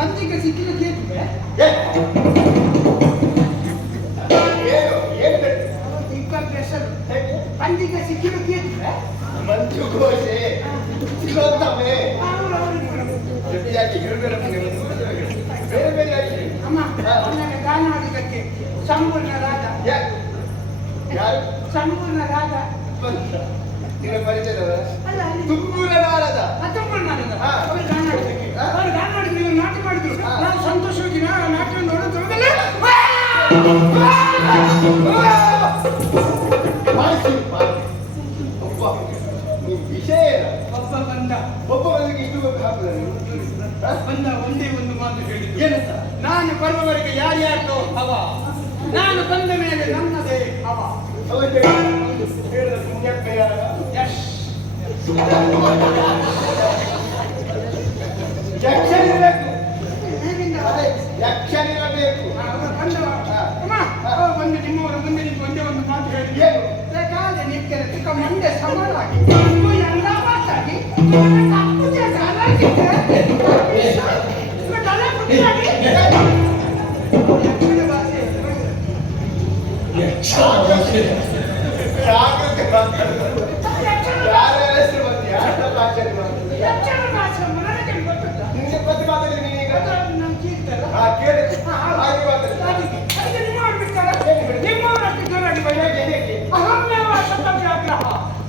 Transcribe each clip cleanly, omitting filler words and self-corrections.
ಪಂಚಿಗೆ ಸಿಕ್ಕಿಲ್ಲ ಕೇಳ್ತಿವೆ ಪಂಚಿಗೆ ಸಿಕ್ಕಿಲ್ಲ ಕೇಳ್ತಿವೆ ಮಂಜು ಘೋಷೆ ಸಿಗೋತ್ತವೆ ಬೇರೆ ಬೇರೆ ಅಮ್ಮ ನನಗೆ ಗಾನ ಆಡಿದ್ದಕ್ಕೆ ಸಂಪೂರ್ಣ ರಾಜ ಯಾರು ಸಂಪೂರ್ಣ ರಾಜ ನಿನ್ನ ಪರಿಚಯದವರ ಅಲ್ಲ ತುಮಕೂರ ನಾರದ ಸಂಪೂರ್ಣ ನಾರದ ಅವರು ಗಾನ ಆಡಿದ್ದಕ್ಕೆ ಅವರು ಗಾನ ಆಡಿದ್ರು ನಾಟ್ಯ ಮಾಡಿದ್ರು ನಾವು ಸಂತೋಷವಾಗಿ ನಾಟ್ಯ ನೋಡೋದ್ರಲ್ಲೇ ವಿಷಯ ಒಬ್ಬ ಬಂದ ಒಬ್ಬ ಬಂದಿಗೆ ಇಷ್ಟು ಬಗ್ಗೆ ಹಾಕಿದ್ದಾರೆ ಬಂದ ಒಂದೇ ಒಂದು ಮಾತು ಹೇಳಿದ್ದು ಏನಂತ ನಾನು ಬರುವವರೆಗೆ ಯಾರ್ಯಾರ್ದೋ ಹವ ನಾನು ಬಂದ ಮೇಲೆ ನನ್ನದೇ ಹವ ಹೇಳಿದ ಪುಣ್ಯಕ್ಕ ಯಾರ ಯಕ್ಷನಿರಬೇಕು ಯಕ್ಷನಿರಬೇಕು ಒಂದು ನಿಮ್ಮವರ ಮುಂದೆ ನಿಂತು ಒಂದೇ ಒಂದು ಮಾತು ಹೇಳಿ ಏನು ಬೇಕಾದ್ರೆ ನಿಕ್ಕರೆ ಚಿಕ್ಕ ಮಂಡೆ ಸಮರಾಗಿ ನೀವು ಎಲ್ಲ ಮಾತಾಗಿ ತಪ್ಪು ಜಾಗ್ರತೆ ಯಾರ ಹೆಸರು ಬಂದು ಯಾರ ಭಾಷೆ ನಿಮಗೆ ಪ್ರತಿ ಮಾತಾಡಿ ನೀನೀಗ ಕೇಳಿ ಹಾಗೆ ಮಾತಾಡಿ ನಿಮ್ಮವರಷ್ಟು ಜೋರಾಗಿ ಬಯಕೆ ಅಹಮ್ಯವ ಶತವ್ಯಾಗ್ರಹ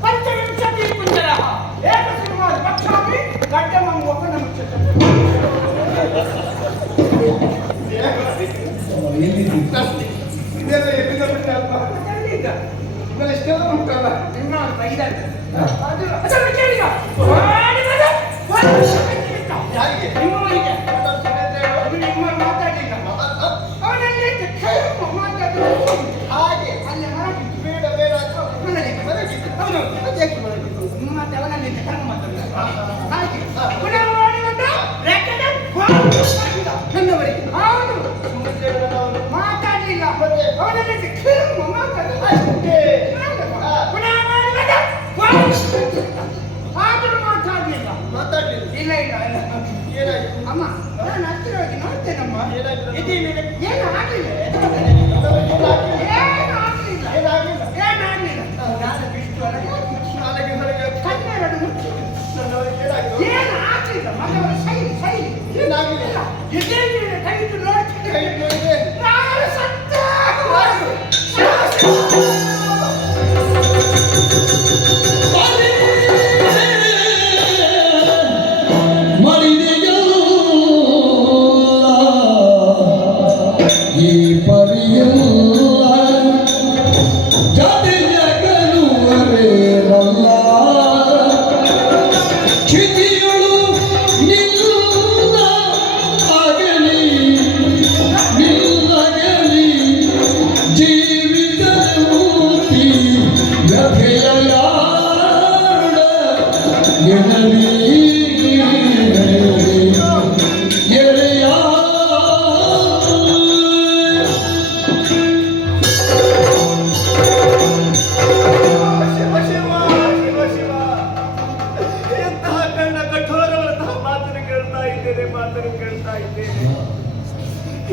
ಪಂಚವಿಂಶತಿ ಕುಂಜರಃ ಏಕಸಿಂಹಾದ ಪಕ್ಷಾಪಿ ಗಡ್ಡಮಂ ಒಪ್ಪನ ಮುಚ್ಚತೆ ಇದೆಲ್ಲ ಎಲ್ಲಿಂದ ಬಿಟ್ಟಲ್ಪ ಇವೆಲ್ಲ ಇಷ್ಟೆಲ್ಲ ಉಂಟಲ್ಲ ನಿಮ್ಮ ಬೈದಂತೆ ಅದು ಕೇಳಿಗ ಯಾರಿಗೆ ನಿಮ್ಮವರಿಗೆ ಅದು ನಿಮ್ಮ ಮಾತಾಡಿಲ್ಲ ಅವನಲ್ಲಿ ಮಾತಾಡಿದ್ರು ಹಾಗೆ ಅಲ್ಲಿ ಮರಗಿತ್ತು ಬೇಡ ಬೇಡ ಮರಗಿತ್ತು ಹೌದು ಅದಕ್ಕೆ ಮರಗಿತ್ತು ನಿಮ್ಮ ಅವನಲ್ಲಿ ಕರ್ಮ ಮಾತಾಡಿದ ಹಾಗೆ ಪುನಃ ಮಾಡಿ ಬಂದ ರೆಕಾರ್ಡ್ ನನ್ನವರಿಗೆ ಹೌದು ಮಾತಾಡಲಿಲ್ಲ ಅವನಲ್ಲಿ ಮಾತಾಡಿದ ಪುನಃ ಮಾಡಿ ಬಂದ ಆದರೂ ಮಾತಾಡಲಿಲ್ಲ ಮಾತಾಡ್ಲಿಲ್ಲ ಇಲ್ಲ ಇಲ್ಲ ಇಲ್ಲ ಏನಾಯ್ತು ಅಮ್ಮ ನಾನು ಹತ್ತಿರವಾಗಿ ನೋಡ್ತೇನಮ್ಮ ಏನಾಯ್ತು ಇದೇ ಮೇಲೆ ಏನು ಆಗಲಿಲ್ಲ ಏನಾಗಲಿಲ್ಲ ಏನಾಗಿಲ್ಲ ಏನಾಗಲಿಲ್ಲ ನಾನು ಬಿಟ್ಟು ಶಾಲೆಗೆ ಹೊರಗೆ ಕನ್ನೆರಡು ಮುಚ್ಚಿದೆ ನನ್ನವರಿಗೆ ಏನಾಯ್ತು ಏನಾಗಲಿಲ್ಲ ಮನೆಯವರ ಶೈಲಿ ಶೈಲಿ ಏನಾಗಿಲ್ಲ ಇದೇ ಮೇಲೆ ಕೈದು ನೋಡ್ತಿದ್ದೆ ಕೈ ನೋಡಿದೆ ನಾನು ಸತ್ತ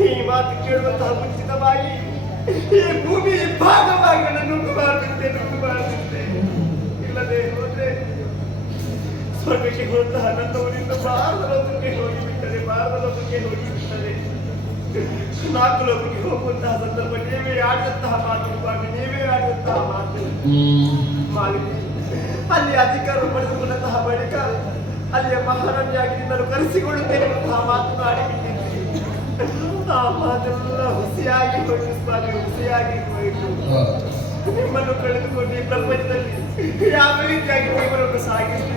ಈ ಮಾತು ಕೇಳುವಂತಹ ಮುಂಚಿತವಾಗಿ ಈ ಭೂಮಿ ಭಾಗವಾಗಿ ನುಗ್ಗು ಮಾಡುತ್ತೆ ಇಲ್ಲದೆ ಹೋದ್ರೆ ಸ್ವರ್ಗಕ್ಕೆ ಹೋದಂತಹ ನನ್ನ ಊರಿಂದ ಭಾರತ ಲೋಕಕ್ಕೆ ಹೋಗಿಬಿಟ್ಟರೆ ನಾಲ್ಕು ಲೋಕಕ್ಕೆ ಹೋಗುವಂತಹ ಸಂದರ್ಭ ನೀವೇ ಆಡಿದಂತಹ ಮಾತು ನೀವೇ ಆಡಿದಂತಹ ಮಾತು ಮಾಲಿನಿ ಅಲ್ಲಿ ಅಧಿಕಾರ ಪಡೆದುಕೊಂಡಂತಹ ಬಳಿಕ ಅಲ್ಲಿಯ ಮಹಾರಾಣಿಯಾಗಿ ನಿನ್ನನ್ನು ಕರೆಸಿಕೊಳ್ಳುತ್ತೇನೆ ಎಂಬಂತಹ ಮಾತನ್ನು ಆಡಿಬಿಟ್ಟಿದ್ದೆ ಆ ಮಾತೆಲ್ಲ ಹುಸಿಯಾಗಿ ಹೋಯಿತು ಸ್ವಾಮಿ ಹುಸಿಯಾಗಿ ಹೋಯಿತು ನಿಮ್ಮನ್ನು ಕಳೆದುಕೊಂಡು ಈ ಪ್ರಪಂಚದಲ್ಲಿ ಯಾವ ರೀತಿಯಾಗಿ ಜೀವನವನ್ನು ಸಾಗಿಸಿ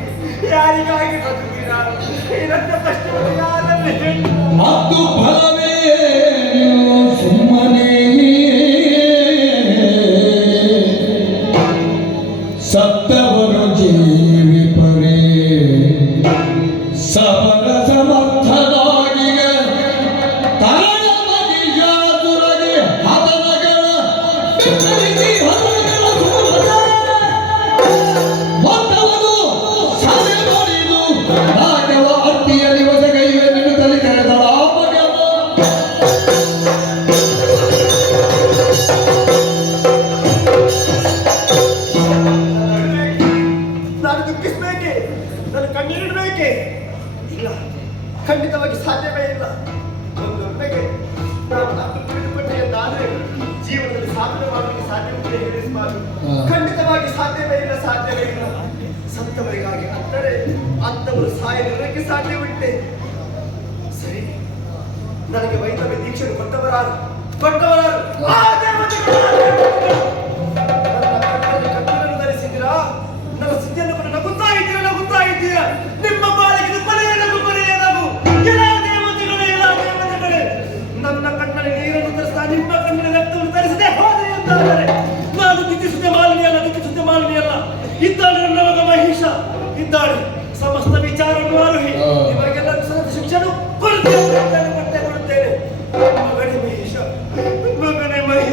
ಯಾರಿಗಾಗಿ ಬದುಕಿ ನಾನು ಈ ನನ್ನ ಕಷ್ಟವನ್ನು ಯಾರಲ್ಲಿ ಹೇಳಿ ಮತ್ತು ಫಲವೇ ಸುಮ್ಮನೆ ಸತ್ತವರು ಜೀವಿಪರೇ ಸಬಲ ಸಮರ್ಥನಾಗಿಗ ತರಣ ಮಗಿಜಾತುರಗೆ ಹದನಗಳ ಬೆತ್ತರಿಸಿ ಹದನಗಳ ಮೊತ್ತವನ್ನು ಸದೆ ಮಾಡಿದು ನಾಗವ ಅತ್ತಿಯಲ್ಲಿ ಹೊಸಗೈವೆ ನಿನ್ನ ತಲೆ ಕರೆದಳ ಖಂಡಿತವಾಗಿ ಸಾಧ್ಯವೇ ಇಲ್ಲ. ಒಂದೊಂದಿಗೆ ನಾವು ತಪ್ಪು ತಿಳಿದುಕೊಂಡೆ ಎಂದಾದ್ರೆ ಜೀವನದಲ್ಲಿ ಸಾಧನೆ ಮಾಡಲಿಕ್ಕೆ ಸಾಧ್ಯವಿದೆ ಹೇಳಿಸಬಾರದು. ಖಂಡಿತವಾಗಿ ಸಾಧ್ಯವೇ ಇಲ್ಲ, ಸಾಧ್ಯವೇ ಇಲ್ಲ. ಸತ್ತವರಿಗಾಗಿ ಅಂದರೆ ಅಂತವರು ಸಾಯಲಿಕ್ಕೆ ಸಾಧ್ಯವಿಟ್ಟೆ. ಸರಿ, ನನಗೆ ವೈದ್ಯ ದೀಕ್ಷೆಯನ್ನು ಕೊಟ್ಟವರಾರು ಆ ದೇವತೆಗಳು ಕತ್ತಲನ್ನು ಧರಿಸಿದ್ದೀರಾ. ನನ್ನ ಸ್ಥಿತಿಯನ್ನು ಕೂಡ ನಗುತ್ತಾ ಇದ್ದೀರಾ. ನಿಮ್ಮ ಬಾಳಿಗೆ ಕೊನೆಯ ನಗು. ಎಲ್ಲ ದೇವತೆಗಳೇ ನನ್ನ ಕಣ್ಣಲ್ಲಿ ನೀರನ್ನು ತರಿಸ್ತಾ ನಿಮ್ಮ ಕಣ್ಣಲ್ಲಿ ರಕ್ತವನ್ನು ತರಿಸದೆ ಹೋದರೆ ಅಂತಾದರೆ ನಾನು ದಿಕ್ಕಿಸುತ್ತೆ ಮಾಲಿನಿಯಲ್ಲ. ಇದ್ದಾಳೆ ನನ್ನ ಮಗ ಮಹೇಶ, ಇದ್ದಾಳೆ ಸಮಸ್ತ ವಿಚಾರವನ್ನು ಆರೋಹಿ. ನಿಮಗೆಲ್ಲ ಶಿಕ್ಷಣ ಕೊಡುತ್ತೇನೆ. ಮಗನೇ ಮಹೇಶ,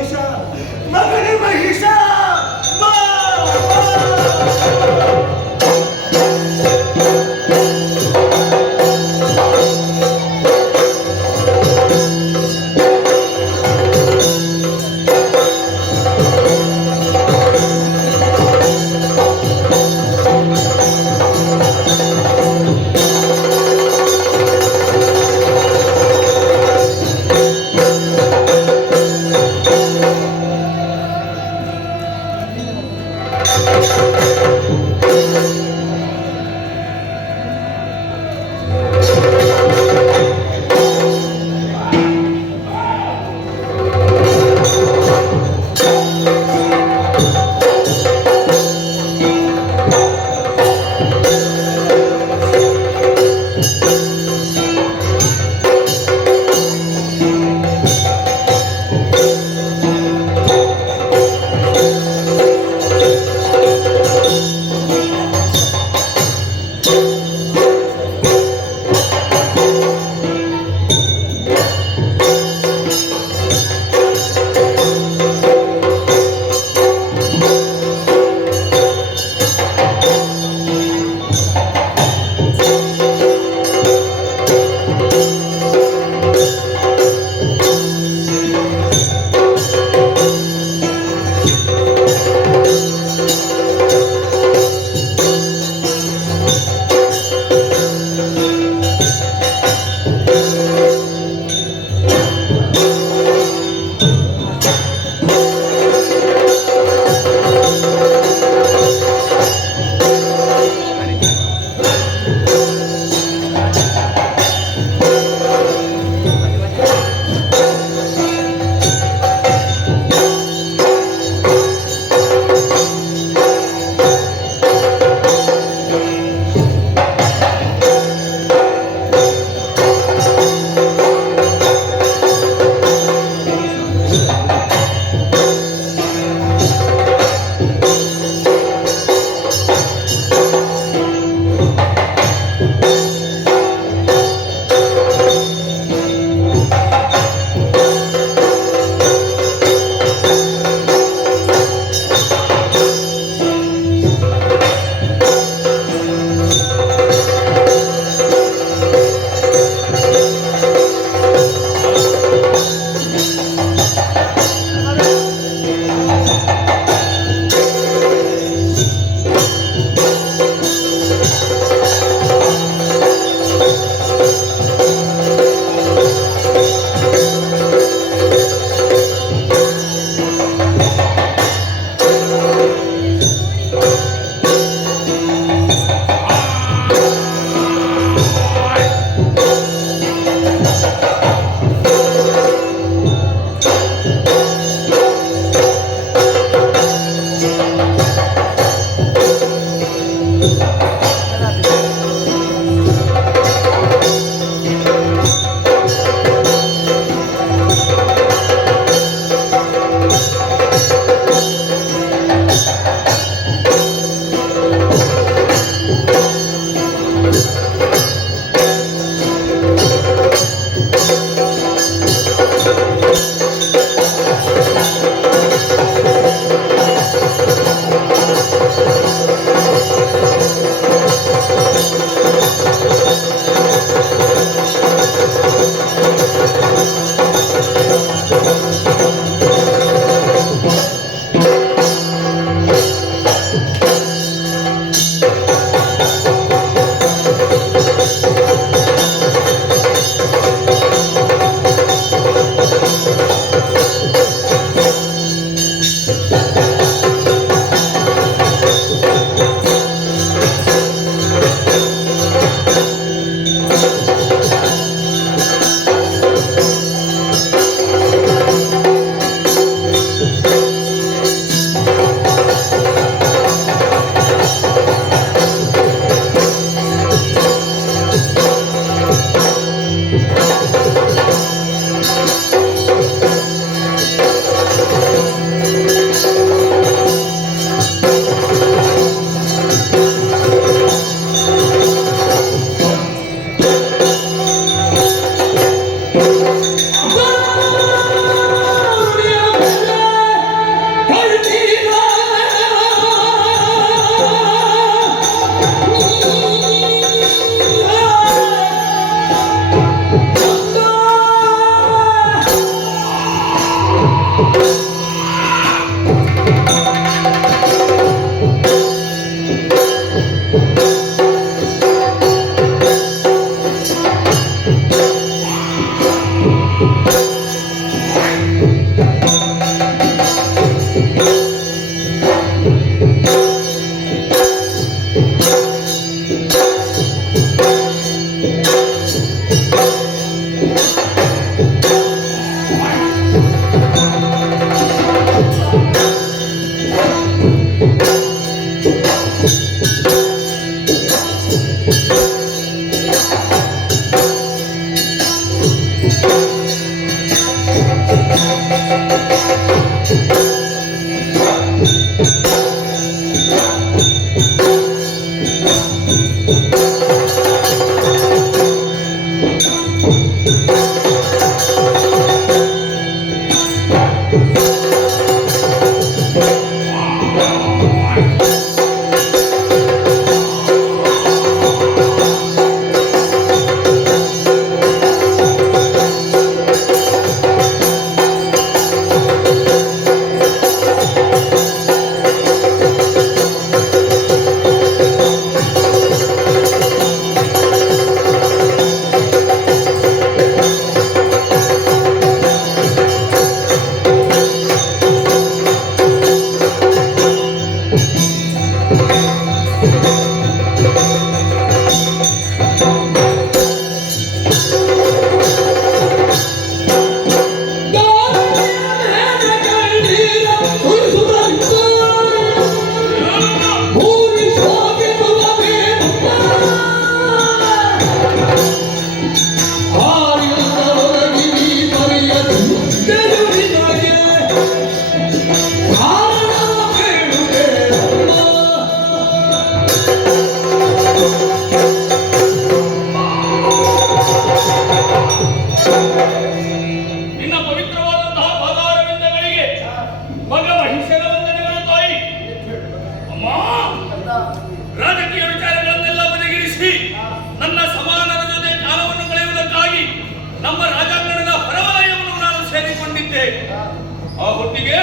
ಆ ಹೊತ್ತಿಗೆ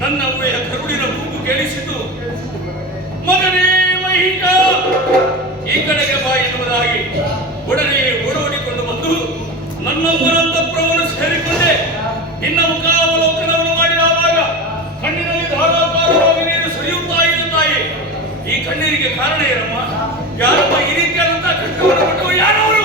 ನನ್ನ ಅವ್ವೆಯ ಕರುಡಿನ ಕೂಗು ಕೇಳಿಸಿತು. ಮಗನೇ ಮಹಿಷ, ಈ ಕಡೆಗೆ ಬಾ ಎನ್ನುವುದಾಗಿ ಒಡನೆ ಓಡೋಡಿಕೊಂಡು ಬಂದು ನನ್ನಮ್ಮನ ಅಂತಃಪುರವನ್ನು ಸೇರಿಕೊಂಡೆ. ನಿನ್ನ ಮುಖಾವಲೋಕನವನ್ನು ಮಾಡಿದಾಗ ಕಣ್ಣಿನಲ್ಲಿ ಧಾರಾಕಾರವಾಗಿ ನೀರು ಸುರಿಯುತ್ತಾ ಇದೆ ತಾಯಿ. ಈ ಕಣ್ಣೀರಿಗೆ ಕಾರಣ ಏನಮ್ಮ? ಯಾರಮ್ಮ ಈ ರೀತಿಯಾದಂತಹ ಕಷ್ಟವನ್ನು ಕೊಟ್ಟು ಯಾರವರು?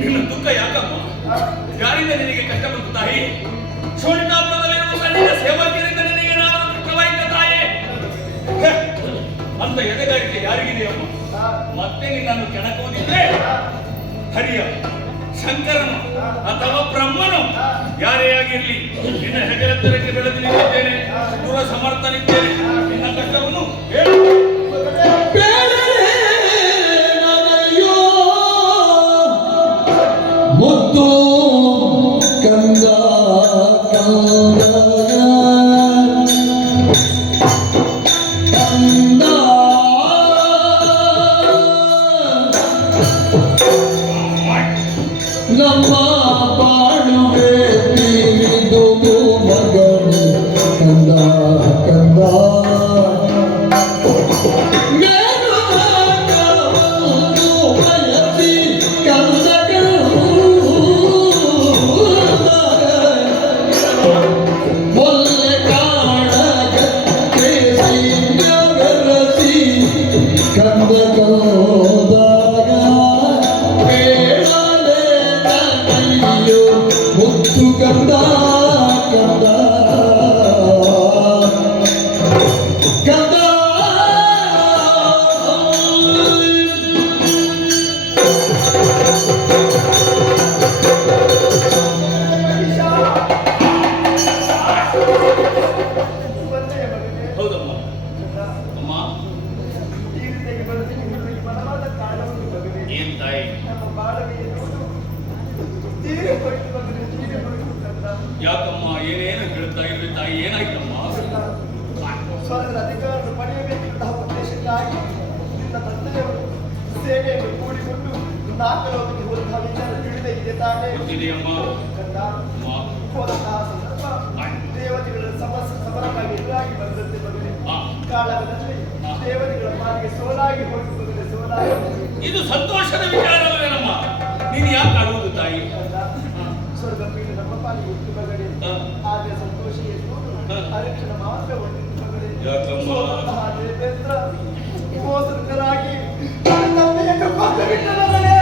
ನಿನ್ನ ದುಃಖ ಯಾಕಮ್ಮ? ಯಾರಿಂದ ನಿನಗೆ ಕಷ್ಟ ಬಂತು ತಾಯಿ? ಶೋಣಿತಾಪುರದಲ್ಲಿರುವ ಕಣ್ಣಿನ ಸೇವಕಿಯರಿಂದ ನಿನಗೆ ಏನಾದರೂ ಕಷ್ಟವಾಯಿತ ತಾಯಿ? ಅಂತ ಎದೆಗಾರಿಕೆ ಯಾರಿಗಿದೆಯಮ್ಮ? ಮತ್ತೆ ನಿನ್ನನ್ನು ಕೆಣಕುವುದಿದ್ರೆ ಹರಿಯ, ಶಂಕರನು ಅಥವಾ ಬ್ರಹ್ಮನು ಯಾರೇ ಆಗಿರಲಿ ನಿನ್ನ ಹೆಗಲೆತ್ತರಕ್ಕೆ ಬೆಳೆದು ನಿಂತಿದ್ದೇನೆ, ಪುರ ಸಮರ್ಥನಿದ್ದೇನೆ. ನಿನ್ನ ಕಷ್ಟವನ್ನು ಹೇಳು. ಮುದ್ದು ಕಂದ ಕಂದ ಕಂದ ನಮ್ಮ ಬಾಳುವೆ ತಿಳಿದು ಮುತ್ತು ಕಂದ ಕಂದ ಕಂದ ಬಂದೆ ಮಗನೇ. ಹೌದಮ್ಮ ಅಮ್ಮ ಈ ರೀತಿಯಾಗಿ ಬರ್ತೀನಿ, ನಿಮಗೆ ಬಲವಾದ ಕಾರಣವನ್ನು ಮಗನೇ. ಏನ್ ತಾಯಿ ನಮ್ಮ ಬಾಳವೆ ಎನ್ನುವುದು ತೀರೆ ಹೋಯ್ತು ಮಗನೇ, ತೀರೆ ಹೋಯ್ತು ಕಂದ. ಯಾಕಮ್ಮ ಏನೇನು ಹೇಳ್ತಾ ಇರ್ಲಿ ತಾಯಿ ಏನಾಯ್ತಮ್ಮ ಸ್ವರ್ಗದ ಅಧಿಕಾರವನ್ನು ಪಡೆಯಬೇಕೆಂತಹ ಉದ್ದೇಶಕ್ಕಾಗಿ ನಿನ್ನ ತಂದೆಯವರು ಸೇನೆಯನ್ನು ಕೂಡಿಕೊಂಡು ನಾಲ್ಕಲೋಕಕ್ಕೆ ಹೋದಂತಹ ವಿಚಾರ ತಿಳಿದೇ ಇದೆ ತಾನೇ ಗೊತ್ತಿದೆಯಮ್ಮ ಕಂದ. ಅಮ್ಮ ಹೋದಂತಹ ಸಂದರ್ಭ ದೇವತೆಗಳ ಸಮರಕ್ಕಾಗಿ ಎದುರಾಗಿ ಬಂದಂತೆ ಮಗನೇ. ಕಾಳಗದಲ್ಲಿ ದೇವತೆಗಳ ಪಾಲಿಗೆ ಸೋಲಾಗಿ ಹೋಗಿ ಮಗನೇ, ಸೋಲಾಗಿ ಇದು ಸಂತೋಷದ ವಿಚಾರವೇನಮ್ಮ ನೀನು ಯಾಕೆ ಆಡುವುದು ತಾಯಿ ಕಂದ. ಸ್ವರ್ಗ ಪೀಠ ನಮ್ಮ ಪಾಲಿಗೆ ಇತ್ತು ಮಗನೇ. ಆದ್ರೆ ಸಂತೋಷ ಎನ್ನುವುದು ಅರಕ್ಷಣ ಮಾತ್ರ ಹೊಂದಿತ್ತು ಮಗನೇ. ಯಾಕಮ್ಮ? ಸೋಲಂತಹ ದೇವೇಂದ್ರ ಮೋಸಕರಾಗಿ ತನ್ನ ತಂದೆಯನ್ನು ಕೊಂದು ಬಿಟ್ಟ ಮಗನೇ.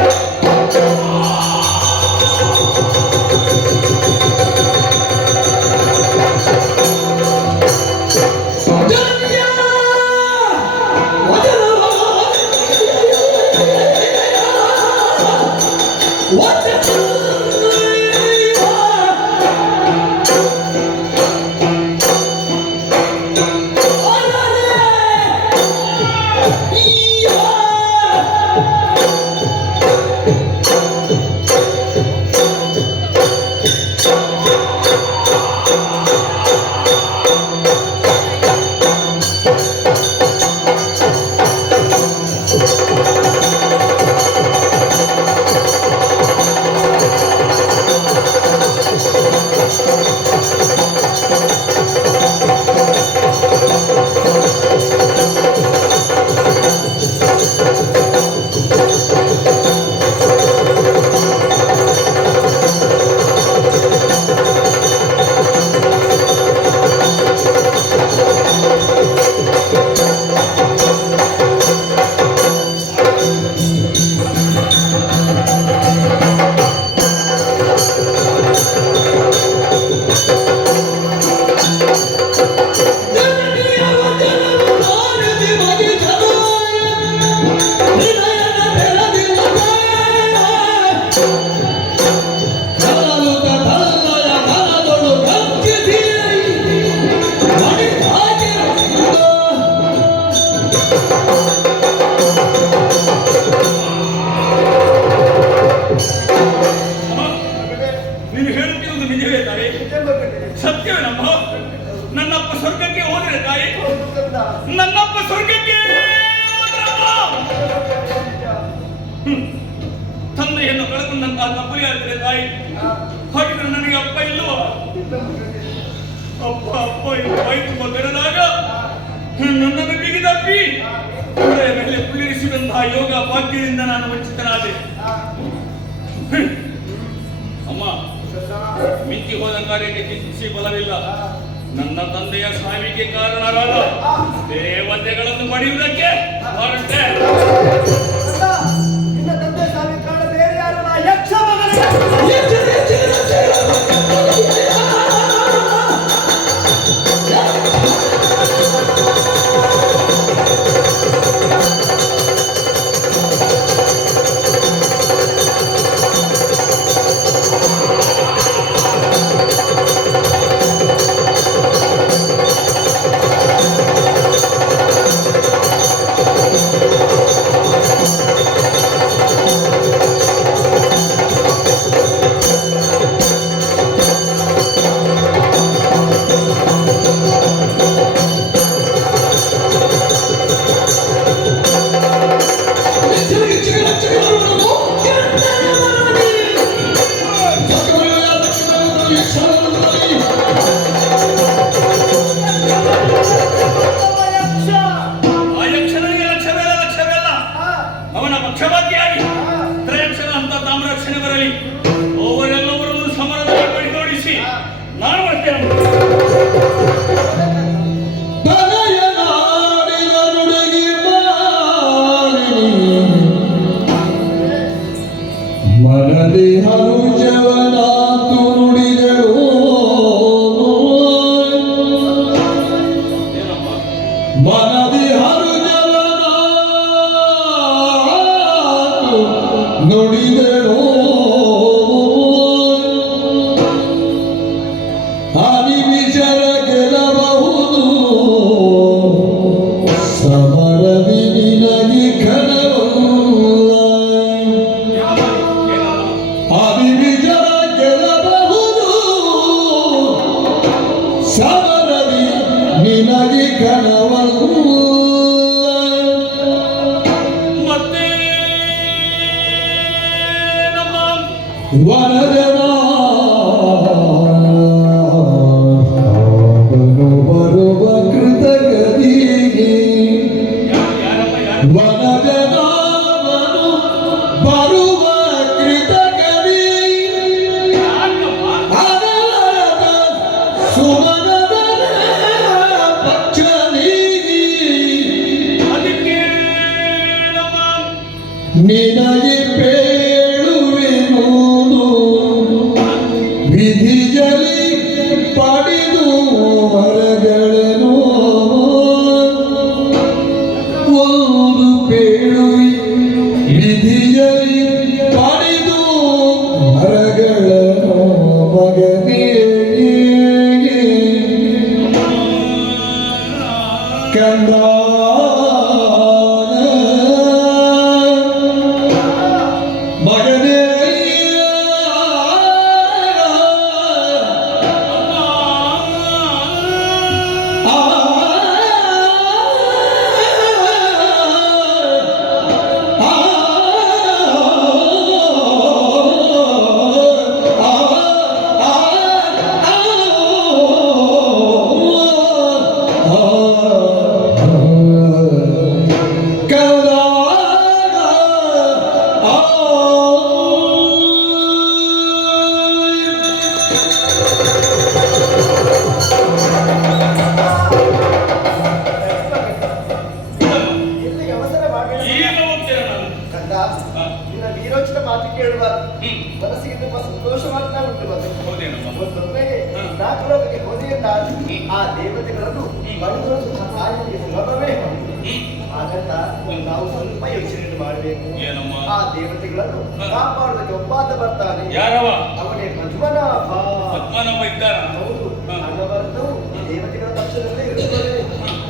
ನೀನು ಹೇಳುತ್ತಿರುವುದು ನಿಜವೇ ತಾಯಿ ನಿಜ ಮಗನೇ. ಸತ್ಯವೇನಮ್ಮ ನನ್ನಪ್ಪ ಸ್ವರ್ಗಕ್ಕೆ ಹೋದರೆ ತಾಯಿ ಹೌದು ಕಂದ. ನನ್ನಪ್ಪ ಸ್ವರ್ಗಕ್ಕೆ ಹೋದ್ರಮ್ಮ? ತಂದೆಯನ್ನು ಕಳೆದುಕೊಂಡಂತಹ ತಪ್ಪಲಿಯಾಗ್ತದೆ ತಾಯಿ ಹಾಗಿದ್ರೆ ನನಗೆ ಅಪ್ಪ ಇಲ್ಲವ ಅಪ್ಪ ಅಪ್ಪ ಎಂದು ಬಾಯಿ ತುಂಬ ಬೆಳೆದಾಗ ನನ್ನನ್ನು ಬಿಗಿದಪ್ಪಿ ಹೃದಯ ಮೇಲೆ ಕುಳ್ಳಿರಿಸಿದಂತಹ ಯೋಗ ಭಾಗ್ಯದಿಂದ ನಾನು ವಂಚಿತನಾದೆ ಅಮ್ಮ ಮಿಂಚಿ ಹೋದ ಕಾರ್ಯಕ್ಕೆ ಚಿಂತಿಸಿ ಬಲವಿಲ್ಲ ನನ್ನ ತಂದೆಯ ಸಾವಿಗೆ ಕಾರಣರಾದ ದೇವತೆಗಳನ್ನು ಪಡೆಯುವುದಕ್ಕೆ ಹೊರಟೆ. ನಿನ್ನ ತಂದೆ ಸಾವಿನ ಕಾರಣ ಬೇರೆ ಯಾರಲ್ಲ, ಯಕ್ಷ ಮಗನೇ. ಪಕ್ಷಪಾತಿಯಾಗಿ ತ್ರಯಕ್ಷರ ಅಂತ ತಾಮ್ರಕ್ಷಣೆ ಬರಲಿ ಅವರೆಲ್ಲವರನ್ನು ಸಮರದಲ್ಲಿ ಪರಿಗಣಿಸಿ ನಾನು ಬರ್ತೇನೆ. ಮನದಿ ಹರುಜವನಾತು ನುಡಿದಳು ನಿನಗೆ ಕನವಲ್ಲ ಮತ್ತೆ ನಮ್ಮ ವನಜನ ಬರುವ ಕೃತಗದಿಗೆ ಯಾರಪ್ಪ ವನಜನ ಬರುವ ಕೃತಗದಿ ಅನವರತ ಸುಮನದ ಪಕ್ಷನಿಗೆ ಅದಕ್ಕೆ ನಮ್ಮ ನಿನಗೆ ಪೇಳುವೆನು ವಿಧಿಯಲ್ಲಿ ಪಡೆದು ಹೊರಗಳನು ಒಂದು ಪೇಳುವಿ ವಿಧಿಯಲ್ಲಿ ಪಡೆದು ಹೊರಗಳನು ಮಗನೇ ಕಂದ ಮಗನೇ ಎಲ್ಲಿಗೆ ಅವಸರ ಮಾಡಬೇಡ ಈಗ ಹೋಗ್ತೇನೆ ನಾನು ಕಂದ ನಿನ್ನ ವೀರೋಚಿತ ಮಾತು ಕೇಳಬಾರದು ಮನಸ್ಸಿಗೆ ತುಂಬಾ ಸಂತೋಷವಾಗ್ತಾ ಉಂಟು ಮತ್ತೆ ಹೌದೇನಮ್ಮ ಒಂದೊಮ್ಮೆ ನಾಲ್ಕು ಹೋದೆಯನ್ನ ಆ ದೇವತೆಗಳನ್ನು ಬರುವಂತಹ ಕಾರ್ಯಕ್ಕೆ ಸುಲಭವೇ ಹಾಗಂತ ನಾವು ಸ್ವಲ್ಪ ಯೋಚನೆಯನ್ನು ಮಾಡಬೇಕು ಏನಮ್ಮ ಆ ದೇವತೆಗಳನ್ನು ಕಾಪಾಡುವುದಕ್ಕೆ ಒಬ್ಬಾತ ಬರ್ತಾನೆ ಯಾರವ ಅವನೇ ಪದ್ಮನಾಭ ಪದ್ಮನಾಭ ಇದ್ದಾರ ಹೌದು ಹಣವನ್ನು ದೇವತೆಗಳ ಪಕ್ಷದಲ್ಲೇ ಇರುತ್ತದೆ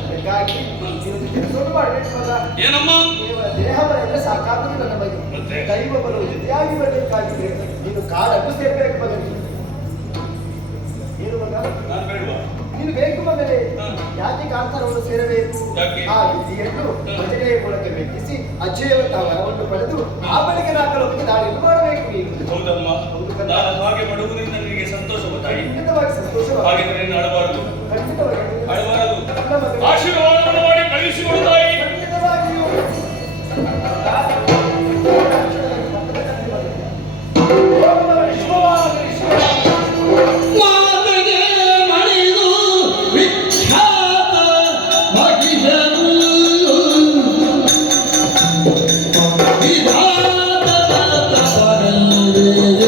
ಅದಕ್ಕಾಗಿ ನೀನು ಕೆಲಸವನ್ನು ಮಾಡಬೇಕು ಮಗ ಏನಮ್ಮ ಕೇವಲ ದೇಹ ಬರೆಯಲ್ಲ ಸಾಕಾಗುವುದು ನನ್ನ ಬಗ್ಗೆ ಮತ್ತೆ? ದೈವ ಬಲು ಜೊತೆಯಾಗಿ ಬರಬೇಕಾಗಿದೆ ನೀನು ಕಾಡನ್ನು ಸೇರ್ಬೇಕು ಮಗನಿಗೆ ಏನು ಮಗ ನಾನು ಬೇಡವಾ ನೀನು ಬೇಕು ಮಗನೇ ಹಾ. ಯಾಕೆ ಕಾಂತಾರವನ್ನು ಸೇರಬೇಕು ಯಾಕೆ? ಆ ವಿಧಿಯನ್ನು ಭಜನೆಯ ಮೂಲಕ ವ್ಯಕ್ತಿಸಿ ಅಜೇಯವಂತಹ ವರವನ್ನು ಪಡೆದು ಆ ಬಳಿಕ ನಾಲ್ಕು ದಾಳಿಯನ್ನು ಮಾಡಬೇಕು ನೀನು ಹೌದಮ್ಮ ಹೌದು ಕಣೋ. ನಾನು ಹಾಗೆ ಮಾಡುವುದರಿಂದ ನಿನಗೆ ಸಂತೋಷ ಗೊತ್ತಾಗಿ ಖಂಡಿತವಾಗಿ ಸಂತೋಷವಾಗಿ ಹಾಗಿದ್ರೆ ನೀನು ಅಳಬಾರದು ಖಂಡಿತವಾಗಿ ಅಳಬಾರದು ನನ್ನ ಮಗನೇ. ಆಶೀರ್ವಾದವನ್ನು ಮಾಡಿ ಕಳುಹಿಸಿಕೊಡುತ್ತಾಯಿ ಖಂಡಿತವಾಗಿಯೂ ಶಿವವಾಗಲಿ ಶಿವವಾಗಲಿ ಮಾತಗೆ ಮಣಿದು ವಿಖ್ಯಾತ ಮಹಿಷನು ವಿಧಾತದ ಬರಲಿರುವುದು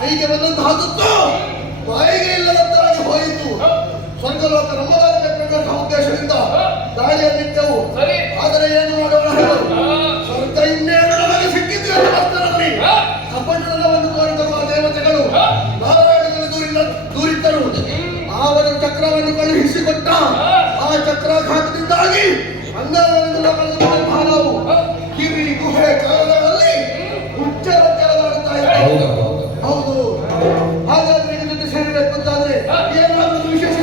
ಕೈಗೆ ಬಂದಂತಹದ್ದು ಬಾಯಿಗೆ ಇಲ್ಲದಂತಾಗಿ ಹೋಯಿತು. ಸ್ವರ್ಗಲೋಕ ನಮ್ಮದಾಗಬೇಕೆಂಬ ಉದ್ದೇಶದಿಂದ ದಾಳಿಯಲ್ಲಿದ್ದೆವು. ಆದರೆ ಏನು ಮಾಡೋಣ ಹೇಳು, ಸ್ವರ್ಗ ಇನ್ನೇನು ನಮಗೆ ಸಿಕ್ಕಿದ್ದು ಎಂದು ಭಕ್ತರಲ್ಲಿ ಕಪಟವನ್ನು ತೋರಿದರುವ ದೇವತೆಗಳು ನಾರಾಯಣಗಳು ದೂರಿದ್ದರು. ಅವರ ಚಕ್ರವನ್ನು ಕಳುಹಿಸಿಕೊಟ್ಟ. ಆ ಚಕ್ರಾಘಾತದಿಂದಾಗಿ ಅಂಗಗಳಿಂದ ನಾವು ಕಿರಿ ಗುಹೆ ಕಾಲದಲ್ಲಿ ಉಚ್ಚರ ಕೆಳಗಾಡುತ್ತಾ ಇದ್ದೇವೆ. ಹೌದು, ಹಾಗಾದ್ರೆ ಈಗ ಜೊತೆ ಸೇರಬೇಕು ಅಂತಾದ್ರೆ ಏನಾದರೂ ವಿಶೇಷ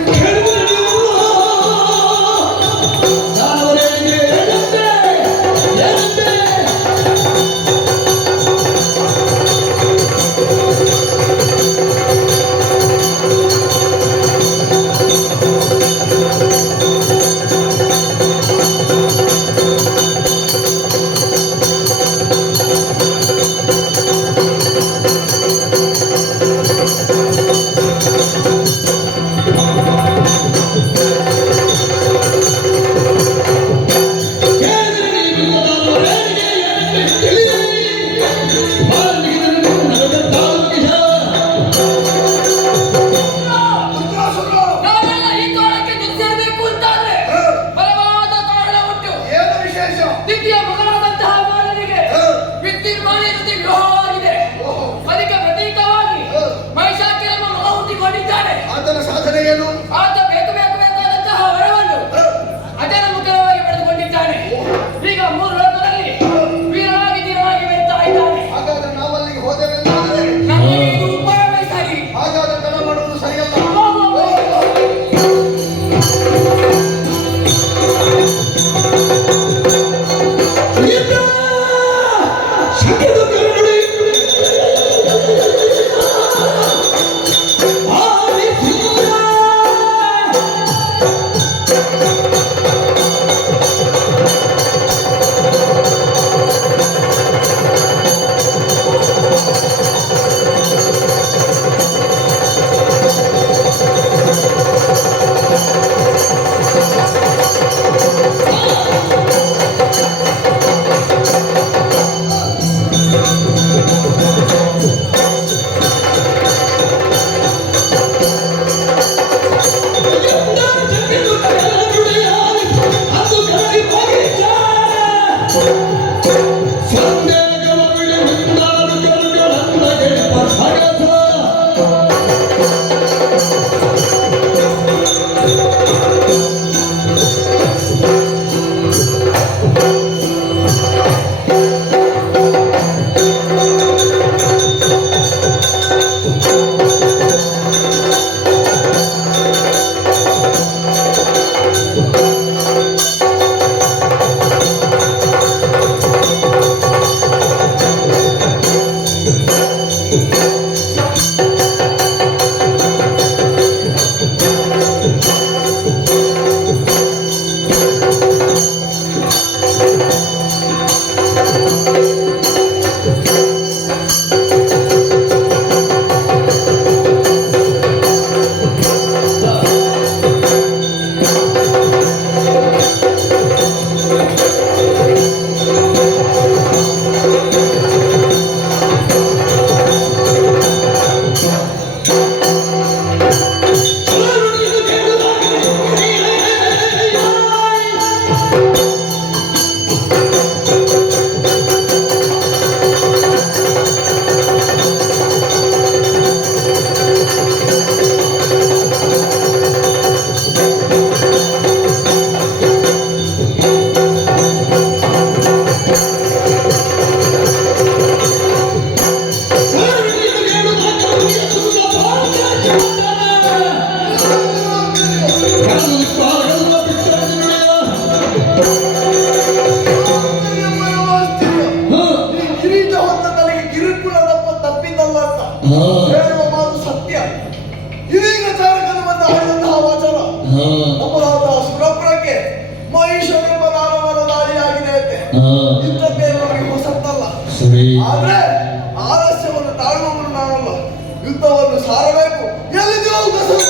ಸಾಧನೆ ಏನು? ಆತ ಬೇಕಾದಂತಹ ವರವನ್ನು ಅಜನ ಮುಖವಾಗಿ ಪಡೆದುಕೊಂಡಿದ್ದಾನೆ. ಈಗ 3 ಲೋಕದಲ್ಲಿ ವೀರನಾಗಿ ಧೀರನಾಗಿ ಮೆರೆತಾ ಇದ್ದಾನೆ. ಹಾಗಾದ್ರೆ ನಾವಲ್ಲಿಗೆ ಹೋದೆವೆಂದಾದರೆ ನಮಗೆ ಇದು ಉಪಾಯವೇ ಸರಿ. ಹಾಗಾದ್ರೆ ತಡ ಮಾಡುವುದು ಸರಿಯಲ್ಲ. ಇಂಥದ್ದೇ ನಮಗೆ ಹೊಸತಲ್ಲ. ಸರಿ. ಆದ್ರೆ ಆಲಸ್ಯವನ್ನು ತಾಳುವವನು ನಾನಲ್ಲ. ಯುದ್ಧವನ್ನು ಸಾರಬೇಕು. ಎಲ್ಲಿದೆಯೋ ಕಸವು.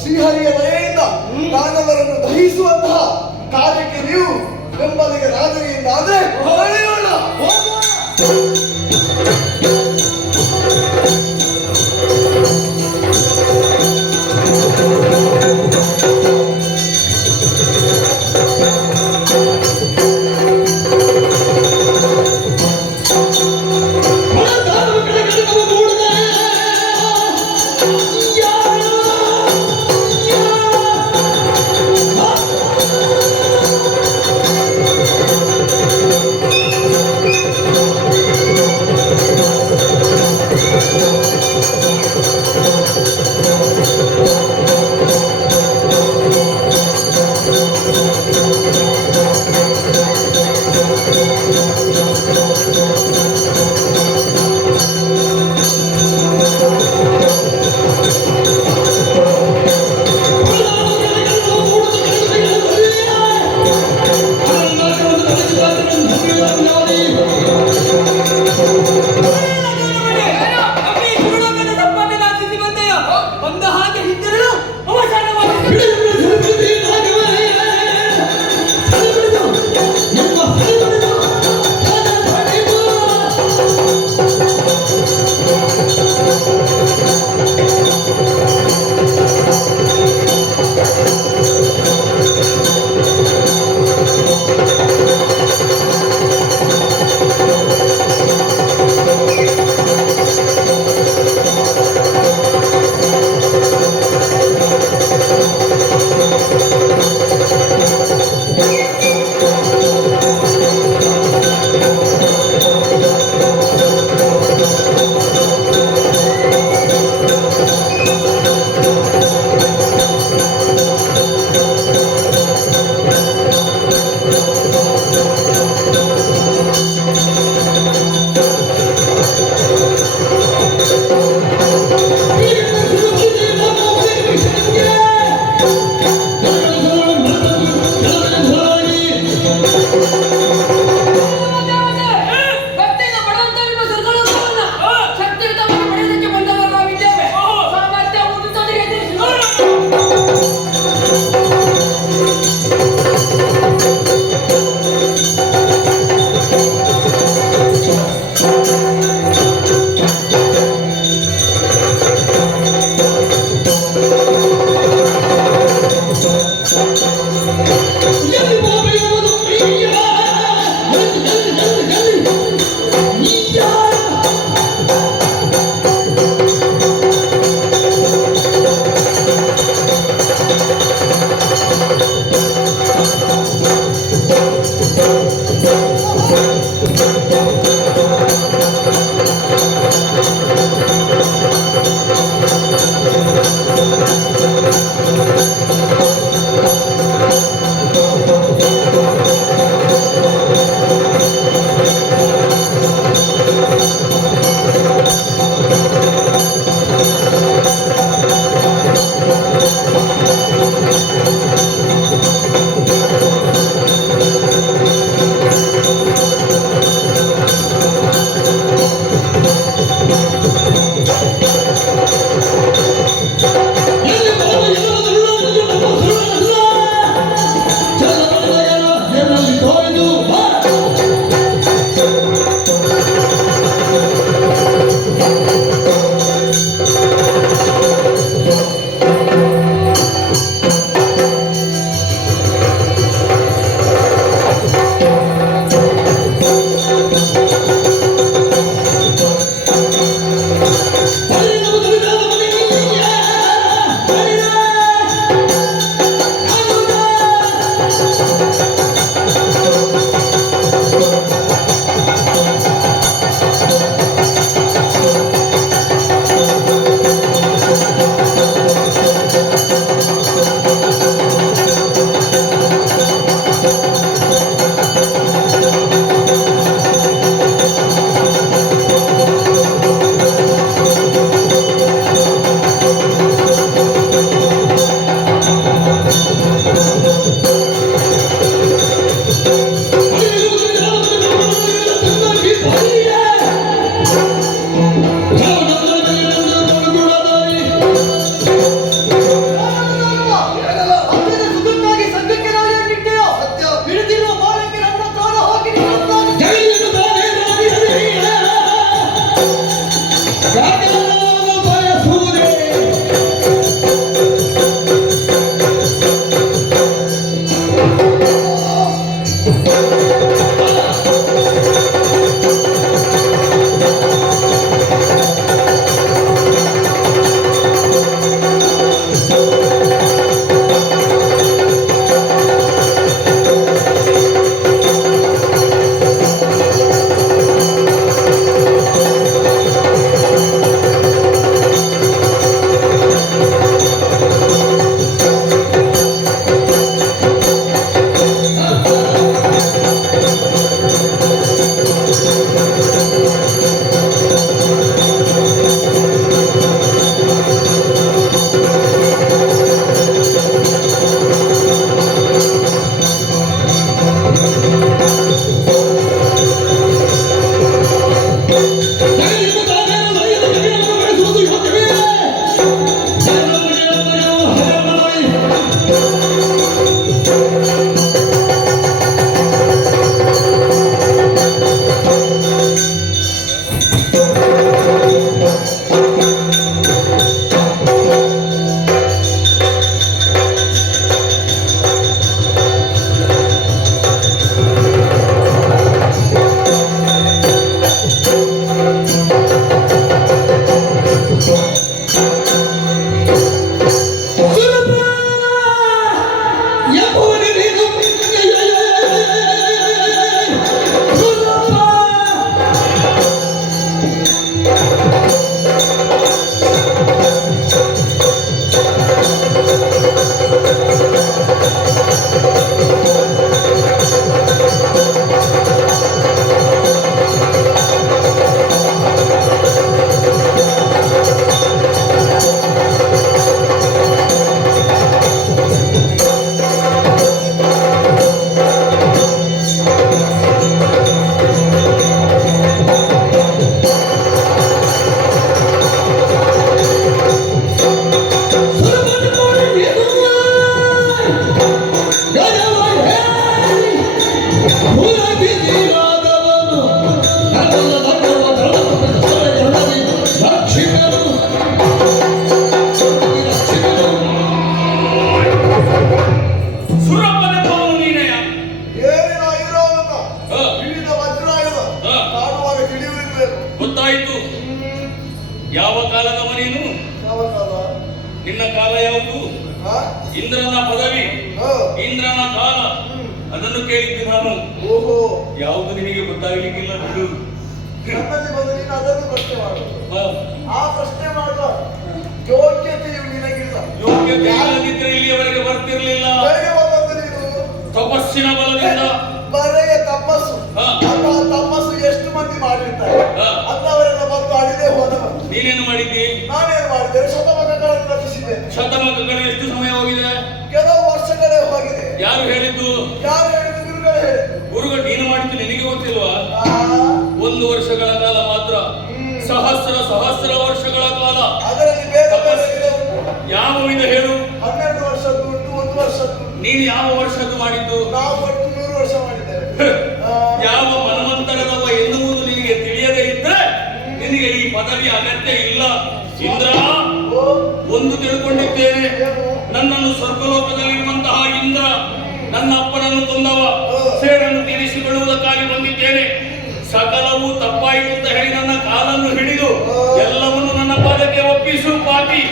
ಶ್ರೀಹರಿಯ ದಯೆಯಿಂದ ದಾನವರನ್ನು ದಹಿಸುವಂತಹ ಕಾರ್ಯಕ್ಕೆ ನೀವು ಬೆಂಬಲಿಗೆ ರಾಜರಿಯಿಂದ ಆದ್ರೆ ನಡೆಯೋಣ. ಗೊತ್ತಾಯಿತು. ಯಾವ ಕಾಲದವ ನೀನು? ಯಾವ ಕಾಲ? ನಿನ್ನ ಕಾಲ ಯಾವುದು? ಹಾ? ಇಂದ್ರನ ಪದವಿ, ಹಾ. ಇಂದ್ರನ ಕಾಲ, ಅದನ್ನು ಕೇಳಿದ್ದೆ ನಾನು. ಓಹೋ, ಯಾವುದು ನಿನಗೆ ಗೊತ್ತಾಗಲಿಕ್ಕಿಲ್ಲ ಬಿಡು. ನನ್ನಲ್ಲಿ ಬಂದು ನೀನು ಅದನ್ನು ಪ್ರಶ್ನೆ ಮಾಡು. ಹಾ. ಆ ಪ್ರಶ್ನೆ ಮಾಡುವ ಯೋಗ್ಯತೆಯು ನಿನಗಿಲ್ಲ. ಯೋಗ್ಯತೆ ಇಲ್ಲದಿದ್ರೆ ಇಲ್ಲಿಯವರೆಗೆ ಬರ್ತಿರ್ಲಿಲ್ಲ. ಹೇಗೆ ಬಂದದ್ದು ನೀನು? ತಪಸ್ಸಿನ ಬಲದಿಂದ. ಬರೆಯ ತಪಸ್ಸು. ಹಾ. ಅಥವಾ ತಪಸ್ಸು ಎಷ್ಟು ಮಂದಿ ಮಾಡಿರ್ತಾರೆ ಹಾ. ಅಂತವರೆಲ್ಲ ಬಂದು ಅಡಿದೆ ಹೋದವರು. ನೀನೇನು ಮಾಡಿದ್ದಿ? ನಾನೇನು ಮಾಡಿದ್ದೇನೆ? ಶತಮಗಳನ್ನು ರಚಿಸಿದ್ದೇನೆ. ಶತಮಕಗಳು ಎಷ್ಟು ಸಮಯ ಹೋಗಿದೆ? ಕೆಲವು ವರ್ಷಗಳೇ ಹೋಗಿದೆ. ಯಾರು ಹೇಳಿದ್ದು? ಯಾರು ಹೇಳಿದ್ರು? ಗುರುಗಳು ಹೇಳಿದ್ರು. ಗುರುಗಳು ನೀನು ಮಾಡಿದ್ದು ನಿನಗೆ ಗೊತ್ತಿಲ್ವಾ? ಆ, 1 ವರ್ಷಗಳ ಕಾಲ ಮಾತ್ರ, ಸಹಸ್ರ ವರ್ಷಗಳ ಕಾಲ. ಅದರಲ್ಲಿ ಬೇರೆ ಬೇರೆ ಇದೆ. ಯಾವ ವಿಧ ಹೇಳು? 12 ವರ್ಷದ್ದು ಉಂಟು, 1 ವರ್ಷದ್ದು ಉಂಟು. ನೀನು ಯಾವ ವರ್ಷದ್ದು ಮಾಡಿದ್ದು? ನಾವು ಒಟ್ಟು 100 ವರ್ಷ ಮಾಡಿದ್ದೇವೆ. ಯಾವ ಮನ್ವಂತರದವ ಎನ್ನುವುದು ನಿನಗೆ ತಿಳಿಯದೇ ಇದ್ರೆ ನಿನಗೆ ಈ ಪದವಿ ಅಗತ್ಯ ಇಲ್ಲ. ಇಂದ್ರ, ಓ, ಒಂದು ತಿಳ್ಕೊಂಡಿದ್ದೇನೆ. ಏನು? ನನ್ನನ್ನು ಸ್ವರ್ಗಲೋಕದಲ್ಲಿರುವಂತಹ ಇಂದ್ರ ನನ್ನ ಅಪ್ಪನನ್ನು ಕೊಂದವ, ಸೇಡನ್ನು ತೀರಿಸಿಕೊಳ್ಳುವುದಕ್ಕಾಗಿ ಬಂದಿದ್ದೇನೆ. ಸಕಲವೂ ತಪ್ಪಾಯಿತು ಅಂತ ಹೇಳಿ ನನ್ನ ಕಾಲನ್ನು ಹಿಡಿದು ಎಲ್ಲವನ್ನು ನನ್ನ ಪಾದಕ್ಕೆ ಒಪ್ಪಿಸು ಪಾಪಿ.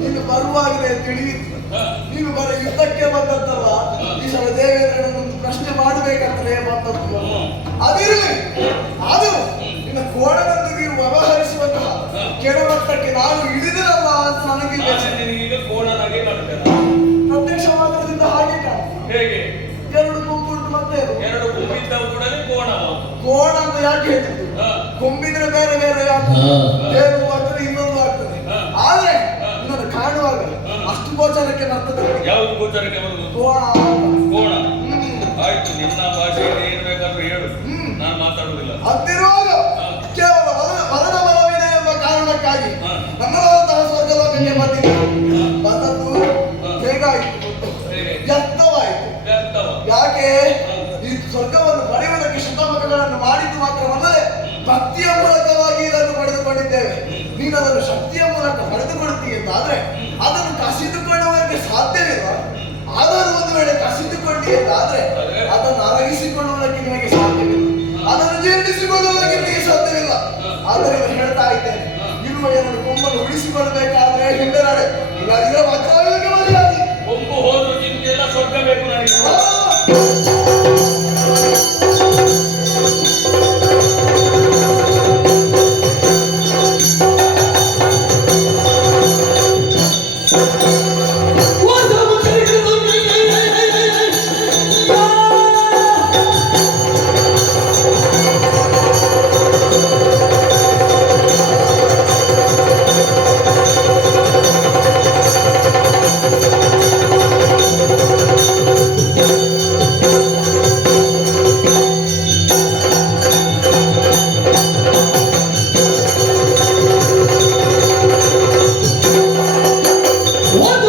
ನೀನು ಬರುವಾಗಲೇ ತಿಳಿಯಿತು. ನೀನು ಬರ ಯುದ್ಧಕ್ಕೆ ಬಂದದ್ದಲ್ಲ, ಈ ಸಲ ದೇವೇಂದ್ರನನ್ನು ಒಂದು ಪ್ರಶ್ನೆ ಮಾಡಬೇಕಂತಲೇ ಬಂದದ್ದು. ಅದಿರಲಿ, ಅದು ನಿನ್ನ ಕೋಣನೊಂದಿಗೆ ವ್ಯವಹರಿಸುವಂತಹ ಕೆಳಮಟ್ಟಕ್ಕೆ ನಾನು ಇಳಿದಿರಲ್ಲ ಅಂತ ನನಗೆ ನಿನಗೀಗ ಕೋಣನಾಗೆ ಕಾಣ್ತೇನೆ. ಪ್ರತ್ಯಕ್ಷ ಮಾತ್ರದಿಂದ ಹಾಗೆ ಕಾಣ್ತದೆ. ಹೇಗೆ? 2 ಗುಂಪುಂಟು ಮತ್ತೆ ಅದು. 2 ಗುಂಪಿದ್ದ ಕೂಡಲೇ ಕೋಣ. ಕೋಣ ಅಂತ ಯಾಕೆ ಹೇಳಿದ್ದು? ಕೊಂಬಿದ್ರೆ ಬೇರೆ ಬೇರೆ ಆಗ್ತದೆ, ಏನು ಆಗ್ತದೆ, ಇನ್ನೊಂದು ಆಗ್ತದೆ. ಆದ್ರೆ ಇನ್ನೊಂದು ಕಾಣುವಾಗ ಅಷ್ಟು ಗೋಚರಕ್ಕೆ ಬರ್ತದೆ. ಯಾವುದು ಗೋಚರಕ್ಕೆ ಬರುದು? ಕೋಣ. ಕೋಣ. ಆಯ್ತು, ನಿನ್ನ ಭಾಷೆಯಲ್ಲಿ ಏನು ಬೇಕಾದ್ರೂ ಹೇಳು, ನಾನು ಮಾತಾಡುವುದಿಲ್ಲ. ಅಂತಿರುವಾಗ ಕೇವಲ ವರನ ಬಲವಿದೆ ಎಂಬ ಕಾರಣಕ್ಕಾಗಿ ನನ್ನದಾದಂತಹ ಸ್ವರ್ಗಲೋಕಕ್ಕೆ ಬಂದದ್ದು ಹೇಗಾಯಿತು? ವ್ಯರ್ಥವಾಯಿತು. ಯಾಕೆ? ಈ ಸ್ವರ್ಗವನ್ನು ಪಡೆಯುವುದಕ್ಕೆ ಶತಮಕಗಳನ್ನು ಮಾಡಿದ್ದು ಮಾತ್ರವಲ್ಲದೆ ಭಕ್ತಿಯ ಮೂಲಕವಾಗಿ ಇದನ್ನು ಪಡೆದುಕೊಂಡಿದ್ದೇವೆ. ನೀನು ಅದನ್ನು ಶಕ್ತಿಯ ಮೂಲಕ ಪಡೆದುಕೊಳ್ಳುತ್ತೀಯ ಅಂತಾದ್ರೆ ಅದನ್ನು ಕಸಿದುಕೊಳ್ಳುವುದಕ್ಕೆ ಸಾಧ್ಯವಿಲ್ಲ. ಆದರೂ ಒಂದು ವೇಳೆ ಕಸಿದುಕೊಳ್ಳಿ ಅಂತಾದ್ರೆ ಅದನ್ನು ಅರಗಿಸಿಕೊಳ್ಳುವುದಕ್ಕೆ ನಿಮಗೆ ಸಾಧ್ಯವಿಲ್ಲ, ಅದನ್ನು ಜೀರ್ಣಿಸಿಕೊಳ್ಳುವುದಕ್ಕೆ ನಿಮಗೆ ಸಾಧ್ಯವಿಲ್ಲ. ಆದ್ದರಿಂದ ಹೇಳ್ತಾ ಇದ್ದೇನೆ, ಇರುವ 2 ಕೊಂಬನ್ನು ಉಳಿಸಿಕೊಳ್ಳಬೇಕಾದ್ರೆ ಹಿಂದೆ ನಡೆ, ಇಲ್ಲದಿದ್ರೆ ವಜ್ರಾಯುಧಕ್ಕೆ ಮರ್ಯಾದೆ. ಕೊಂಬು ಹೋದ್ರು ಚಿಂತೆ ಇಲ್ಲ, ಸ್ವರ್ಗ ಬೇಕು ನನಗೆ. What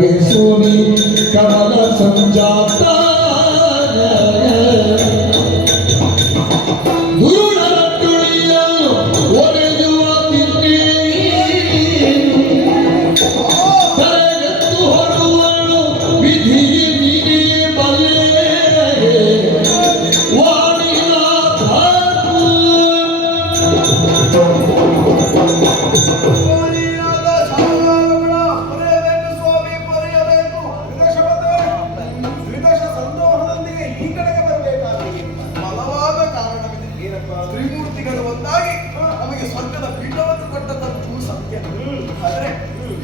ಹರಿಸುನಿ ಕಮಲ ಸಂಜಾತ ದುರುಳರ ತುಳಿಯಲು ಒಡೆಯುವ ತಲೆಗೆತ್ತು ಹೊರುವಳು ವಿಧಿಯೇ ನೀನೇ ಬಲ್ಲೆ ವಾಣಿನಾಥ ಕೋಳಿಯಾದ ಶಾಲಾಲುಗಳ ಪೊರೆಯಬೇಕು ಸ್ವಾಮಿ ಪೊರೆಯಬೇಕು. ತ್ರಿದಶ ಸಂದೋಹದೊಂದಿಗೆ ಈ ಕಡೆಗೆ ಬರಬೇಕಾಗಿದೆ. ಬಲವಾದ ಕಾರಣವಿದೆ. ಏನಪ್ಪ? ತ್ರಿಮೂರ್ತಿಗಳು ಒಂದಾಗಿ ನಮಗೆ ಸ್ವರ್ಗದ ಪೀಠವನ್ನು ಕೊಟ್ಟದ್ದು ಸತ್ಯ. ಆದರೆ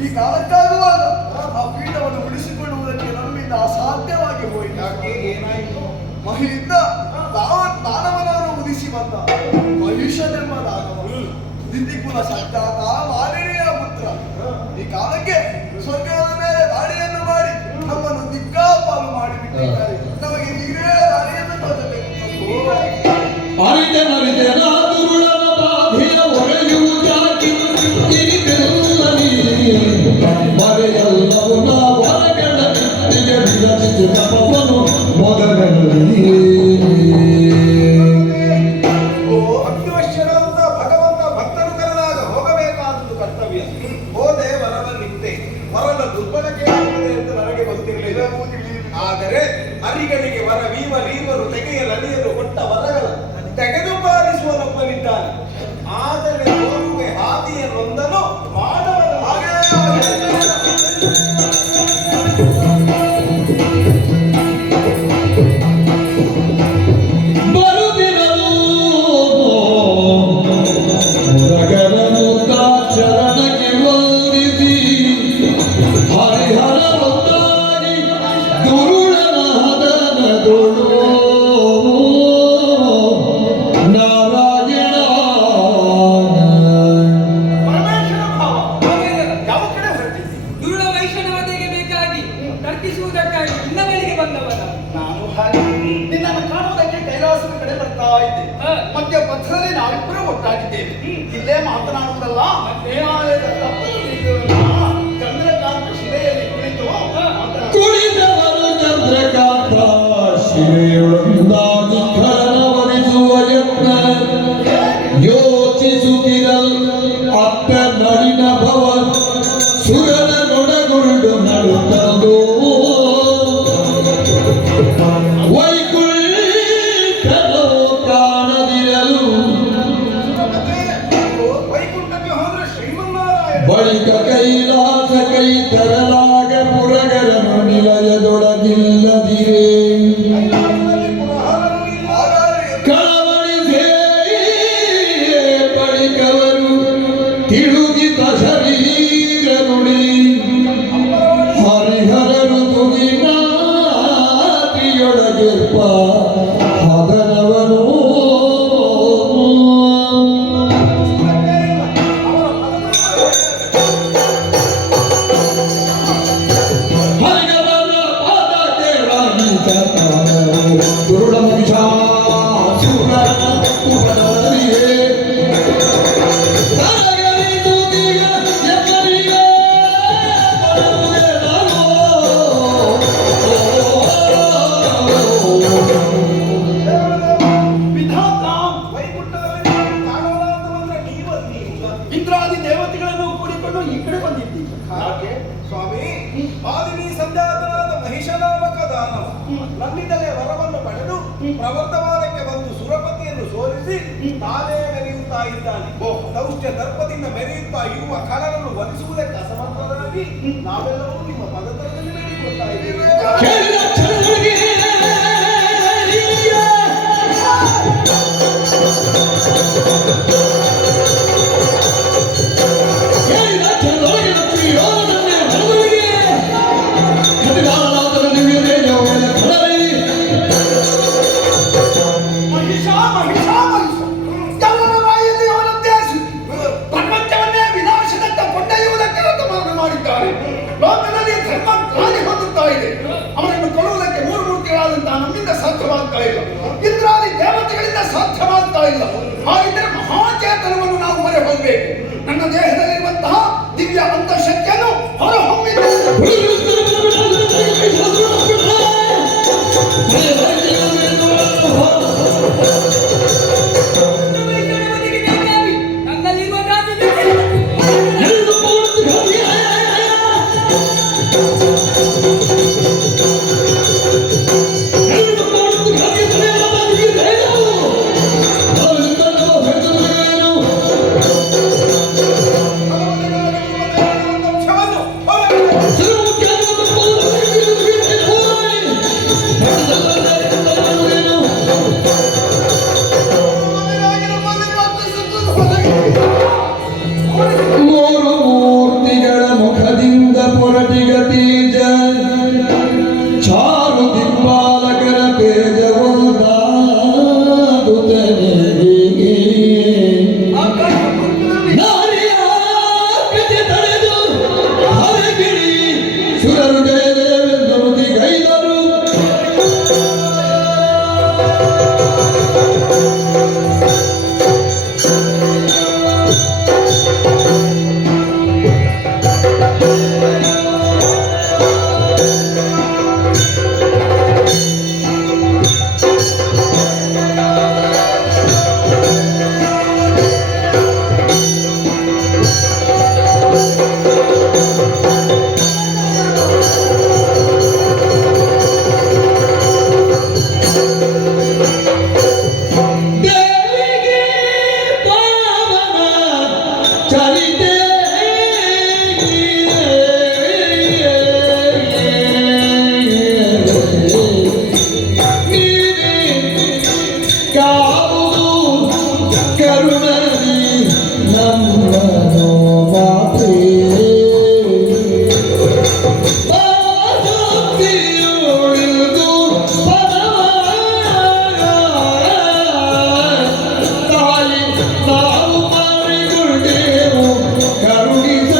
ಈ ಕಾಲಕ್ಕಾಗುವಾಗ ಆ ಪೀಠವನ್ನು ಉಳಿಸಿಕೊಳ್ಳುವುದಕ್ಕೆ ನಮ್ಮಿಂದ ಅಸಾಧ್ಯವಾಗಿ ಹೋಯಿತು. ಯಾಕೆ? ಏನಾಯಿತು? ಮಹಿಯಿಂದ ದಾನವನನ್ನು ಉದಿಸಿ ಬಂದ ಮಹಿಷನೆಂಬ ದಾನವ ದಿತಿಕುಲ ಸಂಜಾತ ಮಾಲಿನಿಯ ಪುತ್ರ ಈ ಕಾಲಕ್ಕೆ ಸ್ವರ್ಗದ ಮೇಲೆ ದಾಳಿಯನ್ನು ಮಾಡಿ ನಮ್ಮನ್ನು ದಿಕ್ಕಾಪಾಲು ಮಾಡಿಬಿಟ್ಟಿದ್ದಾರೆ. ನಮಗೆ ನೀರೇ ದಾಳಿಯನ್ನು ತೋರಬೇಕು. ಅರಿತೆ ಮರಿತೆ ದುರುಳನ ಬಾಧಿಯ ಹೊರೆಯುವುದಾಗಿ ಇರಿತೆಲ್ಲಲಿ ಮರೆಯಲ್ಲವು ನಾ ಹೊರಗಡ ನಿತ್ಯ ವಿರಚಿತ ತಪವನು ಮೊದಲಲ್ಲಿ ಭಕ್ತಿವಶ್ಯರಂತ ಭಗವಂತ ಭಕ್ತರು ಕರೆದಾಗ ಹೋಗಬೇಕಾದದ್ದು ಕರ್ತವ್ಯ. ಹೋದೆ ವರವನ್ನಿತ್ತೆ ವರದ ದುರ್ಬಳಕೆ ಆಗುತ್ತದೆ ಅಂತ ನನಗೆ ಗೊತ್ತಿರಲಿಲ್ಲ. ಆದರೆ ಅರಿಗಳಿಗೆ ವರವೀವರು ತೆಗೆಯಲಲಿಯಲು ಕೊಟ್ಟ ವರಗಳ ತೆಗೆದು ಪಾಲಿಸುವನೊಬ್ಬನಿದ್ದಾನೆ. ಆದರೆ ಹೋಗುವೆ ಹಾದಿಯನ್ನೊಂದನು ಮಾಡವನು ಹಾಗೇ ಬರುತ್ತಿರಲು ಮುರಗರನು ಚರಣಕ್ಕೆ ವಂದಿಸಿ ಹರಿಹರ ಒಂದಾಗಿ ದುರುಳನ ಹದನದೊಳು ನಾರಾಯಣ ಪರಮೇಶ್ವರ ಭಾವ ಯಾವ ಕಡೆ ಹೊರಟಿದ್ದಿ? ದುರುಳ ವೈಷ್ಣವತೆಗೆ ಬೇಕಾಗಿ ತರ್ಕಿಸುವುದಕ್ಕಾಗಿ ನಿನ್ನ ಬಳಿಗೆ ಬಂದವನ ನಾನು ಹಾಗೆ ನಿನ್ನನ್ನು ಕಾಣುವುದಕ್ಕೆ ಕೈಲಾಸದ ಕಡೆ ಬರ್ತಾ ಇದ್ದೆ. ಮಧ್ಯ ಪಥದಲ್ಲಿ ನಾವಿಬ್ಬರು ಒಟ್ಟಾಗಿದ್ದೇವೆ. ಇಲ್ಲೇ ಮಾತನಾಡುವುದಲ್ಲ, ಹಿಮಾಲಯದ ಚಂದ್ರಕಾಂತ ಶಿಲೆಯಲ್ಲಿ ಕುಳಿತು ಮಾತನಾಡುವ. ಕುಳಿತವರು ಚಂದ್ರಕಾಂತ ಶಿರೆಯೊಳೊಂದಾಗಿ ಖರನವರಿಸುವ ಯತ್ನ ಯೋಚಿಸುತ್ತಿರಲ್ ಅತ್ತ ನಳಿನ ಭವ ಸುರನ ನೊಡಗುರುಡು ನಡುತ್ತಂದು ವೈಕುಂಠನೋ ಕಾಣದಿರಲು ವೈಕುಂಠಕ್ಕೆ ಹೋದ್ರೆ ಶ್ರೀಮನ್ನಾರಾಯಣ ಬಳಿಕ ಕೈಲಾಸ ಕೈ ತರಲಾಗ ಪುರಗರನು ನಿಲಯದೊಳಗಿಲ್ಲದಿರೇ ಕೈಲಾಸದಲ್ಲಿ ಪುರಹರನು ಇಲ್ಲ. ಹಾಗಾದ್ರೆ ಕಳವಳಿಸೇ ಬಳಿಕವರು ತಿಳುಗಿತ ಶರೀರ ನುಡಿ ಹರಿಹರನು ತುಗಿನಾತಿಯೊಳಗಿರ್ಪ ಹದನವನು ಹರಿಗವರ ಪಾದಕ್ಕೆ ರಾಗಿತ ದುರುಳ ಮಹಿಷಾಸುರ ಉಪರರಿಯೇ ತರಗರಿ ತುದಿಯ ಎತ್ತರಿಗೆ ಬರುವುದೇ ನಾನು. ವಿಧಾತ ವೈಕುಂಠದಲ್ಲಿ ಕಾಣೋಣ ಅಂತ ಬಂದ್ರೆ ನೀವಲ್ಲಿ ಇಂದ್ರಾದಿ ದೇವತೆಗಳನ್ನು ಕೂಡಿಕೊಂಡು ಈ ಕಡೆ ಬಂದಿದ್ದೀವಿ. ಯಾಕೆ ಸ್ವಾಮಿ? ಮಾಲಿನಿ ಸಂಜಾತನಾದ ಮಹಿಷನಾಮಕ ದಾನವ ನನ್ನಿಂದಲೇ ವರವನ್ನು ಪಡೆದು ಪ್ರವರ್ತಮಾನಕ್ಕೆ ಬಂದು ಸುರಪತಿಯನ್ನು ಸೋಲಿಸಿ ತಾನೇ ಮೆರೆಯುತ್ತಾ ಇದ್ದಾನೆ. ದೌಷ್ಟ್ಯ ದರ್ಪದಿಂದ ಮೆರೆಯುತ್ತಾ ಇರುವ ಖಳನನ್ನು ವಧಿಸುವುದಕ್ಕೆ ಅಸಮರ್ಥರಾಗಿ ನಾವೆಲ್ಲರೂ ನಿಮ್ಮ ಪದತರದಲ್ಲಿ ನಡೆಯುತ್ತಾ ಇದ್ದೇವೆ. ಕೇಳಿದ ಕ್ಷಣದೊಳಗೆ ಕೇಳಿದ ಕ್ಷಣದೊಳಗೆ ಲಕ್ಷ್ಮಿಯೋಧನೆ ಹರದುವಿಗೆ ಕದಿಗಾಲನಾಥನ ದಿವ್ಯ ತೇಜೋಮಯ ಖಳಲಿ ಮಹಿಷ ಮಹಿಷ ಮಹಿಷ ಎಲ್ಲರ ಬಾಯಲ್ಲಿ ಅವನ ಉದ್ದೇಶಿ ಪ್ರಪಂಚವನ್ನೇ ವಿನಾಶದತ್ತ ಕೊಂಡೊಯ್ಯುವುದಕ್ಕೆ ರಥಮಾರ್ಗ ಮಾಡಿದ್ದಾರೆ. ಲೋಕದಲ್ಲಿ ಧರ್ಮ ಹಾನಿ ಹೊಂದುತ್ತಾ ಇದೆ. ಅವನನ್ನು ಕೊಲ್ಲುವುದಕ್ಕೆ ಮೂರು ಮೂರ್ತಿಗಳಾದಂತಹ ನಮ್ಮಿಂದ ಸಾಧ್ಯವಾಗ್ತಾ ಇಲ್ಲ. ಇಂದ್ರಾದಿ ದೇವತೆಗಳಿಂದ ಸಾಧ್ಯವಾಗ್ತಾ ಇಲ್ಲ. ಹಾಗಿದ್ದರೆ ಮಹಾಚೇತನವನ್ನು ನಾವು ಮೊರೆ ಹೋಗಬೇಕು. ನನ್ನ ದೇಹದಲ್ಲಿರುವಂತಹ ದಿವ್ಯ ಅಂತಃಶಕ್ತಿಯನ್ನು ಹೊರಹೊಮ್ಮಿದ್ದು ಸುರರು ಜಯದೇವೆಂದು ನುಡಿಗೈದರು. ದೇವಿಗೆ ಪಾವನ ಚರಿತೆ ಕಾವುದು ಕರುಣದಿ ನಮ್ಮನು ಮಾತ್ರೇ ಉಳಿದು ತಾಯಿ ನಾವು ಮಾಡಿಕೊಂಡೆವು ಕರುಣಿಸ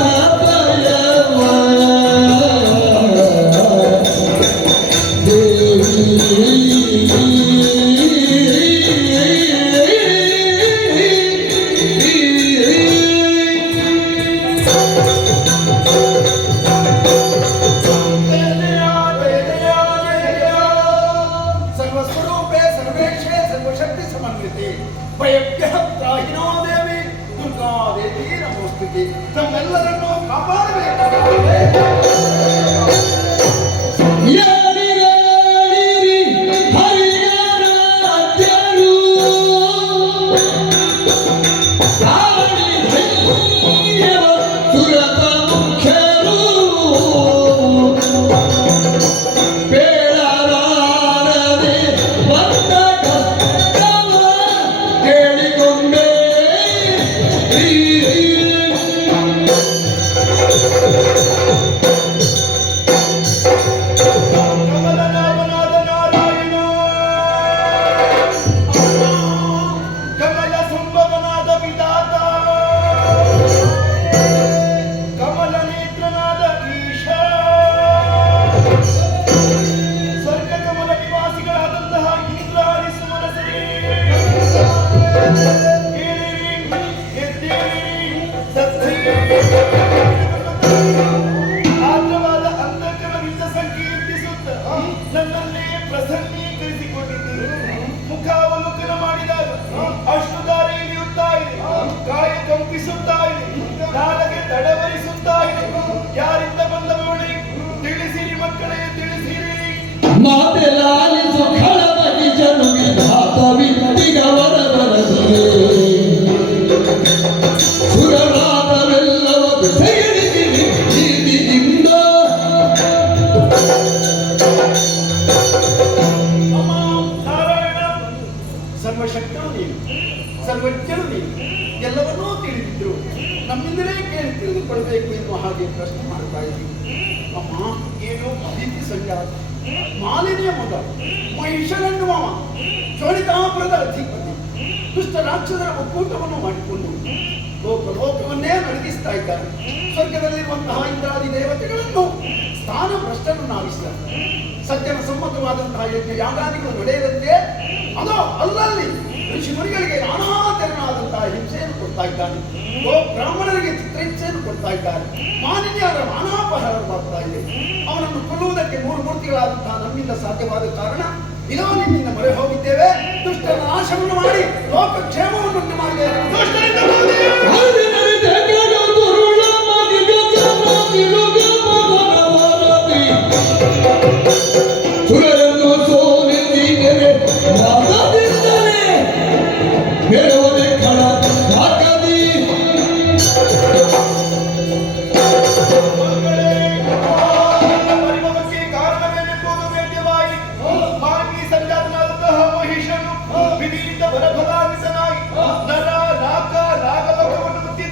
ಸರ್ವಸ್ವರೂಪೇ ಸರ್ವೇಶೇ ಸರ್ವಶಕ್ತಿ ಸಮನ್ವಿತೆ ಭಯಭ್ಯಃ ತ್ರಾಹಿನೋ ದೇವಿ ದುರ್ಗಾದೇವಿ ನಮೋಸ್ತುತೆ. ನಮ್ಮೆಲ್ಲರನ್ನು ಕಾಪಾಡಬೇಕಾಗಿದೆ. ಕಮಲನಾಭನಾದ ನಾರಾಯಣ, ಕಮಲ ಸಂಭವನಾದ ವಿಧಾತ, ಕಮಲ ನೇತ್ರನಾದ ಈಶ, ಸ್ವರ್ಗ ಕಮಲ ನಿವಾಸಿಗಳಾದಂತಹ ಇಂದ್ರಾದಿ ಸುಮನಸರೇ, ಕೇಳಿರಿ, ಎದ್ದೇಳಿರಿ, ಸತ್ಸಂಗೀ. ಆರ್ದ್ರವಾದ ಅಂತಃಕರಣದಿಂದ ಸಂಕೀರ್ತಿಸುತ್ತ ನನ್ನನ್ನೇ ಪ್ರಸನ್ನೀಕರಿಸಿಕೊಂಡಿದ್ದೀರಿ. ಮುಖಾವಲೋಕನ ಮಾಡಿದಾಗ ಅಶ್ರುಧಾರೆ ಇಳಿಯುತ್ತಾ ಇದೆ, ಕಾಯ ಕಂಪಿಸುತ್ತಾ ಇದೆ, ನಾಲಗೆ ತಡವರಿಸುತ್ತಾ ಇದೆ. ಯಾರಿಂದ ಬಂದವಳೆ ತಿಳಿಸಿರಿ ಮಕ್ಕಳೇ, ತಿಳಿಸಿರಿ. ಮಾತೆ ಲಾಲಿಸು ಖಳವಾಗಿ ಜನು ವಿಧಾತ ವಿದ್ದಿಗವರ ಬರದಿದೆ. ಸುರರಾದವೆಲ್ಲವ ಬೆಸೆಯಲಿಗಿರಿ ನೀತಿಯಿಂದ. ಅಮ್ಮ ನಾರಾಯಣ, ಸರ್ವಶಕ್ತನು ನೀನು, ಸರ್ವಜ್ಞನು ನೀನು, ಎಲ್ಲವನ್ನೂ ತಿಳಿದಿದ್ರು ನಮ್ಮಿಂದಲೇ ಕೇಳಿ ತಿಳಿದುಕೊಳ್ಬೇಕು ಎನ್ನುವ ಹಾಗೆ ಪ್ರಶ್ನೆ ಮಾಡ್ತಾ ಇದ್ದೀವಿ. ಅಮ್ಮ ಏನು ಅತಿಥಿ ಸಂಜಾತ, ಮಾಲಿನ್ಯ ಮಗ, ಮಹಿಷನೆನ್ನುವ ಚೋಳಿತಾಪುರದ ಅಧಿಪತಿ, ದುಷ್ಟ ರಾಕ್ಷಸರ ಒಕ್ಕೂಟವನ್ನು ಮಾಡಿಕೊಂಡು ಲೋಕವನ್ನೇ ನಡಗಿಸ್ತಾ ಇದ್ದಾರೆ. ಸ್ವರ್ಗದಲ್ಲಿರುವಂತಹ ಇಂದ್ರಾದಿ ದೇವತೆಗಳನ್ನು ಸ್ಥಾನ ಭ್ರಷ್ಟರನ್ನಾಗಿಸಿದ್ದಾರೆ. ಸಜ್ಜನ ಸಮ್ಮತವಾದಂತಹ ಯಜ್ಞ ಯಾಗಾದಿಗಳು ನಡೆಯದಂತೆ ಅದೋ ಅಲ್ಲಲ್ಲಿ ಋಷಿಮುನಿಗಳಿಗೆ ನಾನಾ ತೆರನಾದಂತಹ ಹಿಂಸೆಯನ್ನು ಕೊಡ್ತಾ ಇದ್ದಾನೆ. ಬ್ರಾಹ್ಮಣರಿಗೆ ಚಿತ್ರಹಿಂಸೆಯನ್ನು ಕೊಡ್ತಾ ಇದ್ದಾರೆ. ಮಾಲಿನ್ಯರ ಮಾನಾಪಹಾರ ಮಾಡ್ತಾ ಇದೆ. ಅವನನ್ನು ಕೊಲ್ಲುವುದಕ್ಕೆ 3 ಮೂರ್ತಿಗಳಾದಂತಹ ನಮ್ಮಿಂದ ಸಾಧ್ಯವಾದ ಕಾರಣ ಇದೋ ನಿಮ್ಮಿಂದ ಮೊರೆ ಹೋಗಿದ್ದೇವೆ. ದುಷ್ಟರ ನಾಶವನ್ನು ಮಾಡಿ ಲೋಕಕ್ಷೇಮವನ್ನು ಮಾಡಬೇಕು. ದುಷ್ಟರಿಂದ ಸುರರನ್ನು ಸೋಲಿಸಿದರೆ ಮಾತದಿಂದಲೇ ಬೇರೆಯವರೇ ಖಳ ಹಾಕದಿ. ಪರಿಮಳಕ್ಕೆ ಕಾರಣವೇನೆಂಬುದು ವೇದ್ಯವಾಗಿ ಮಾನವೀಯ ಸಂಜಾತನಾದಂತಹ ಮಹಿಷನು ವಿಧಿಯಿಂದ ಬರಫಲಾನ್ವಿತನಾಗಿ ನರ ನಾಗ ನಾಗಲೋಕವನ್ನು ಮುತ್ತಿ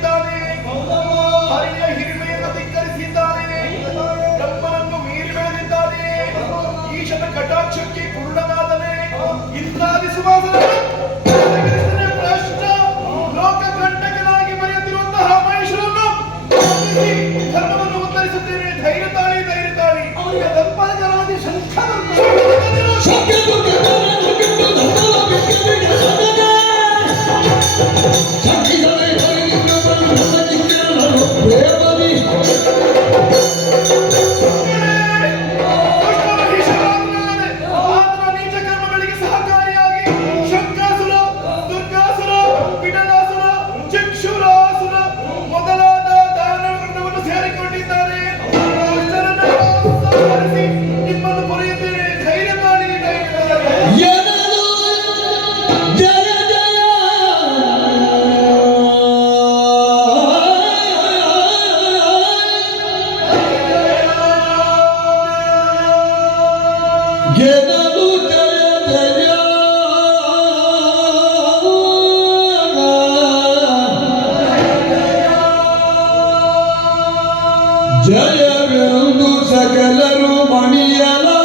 ಜಯವೆಂದು ಸಕಲರು ಮಣಿಯಲಾಗಿ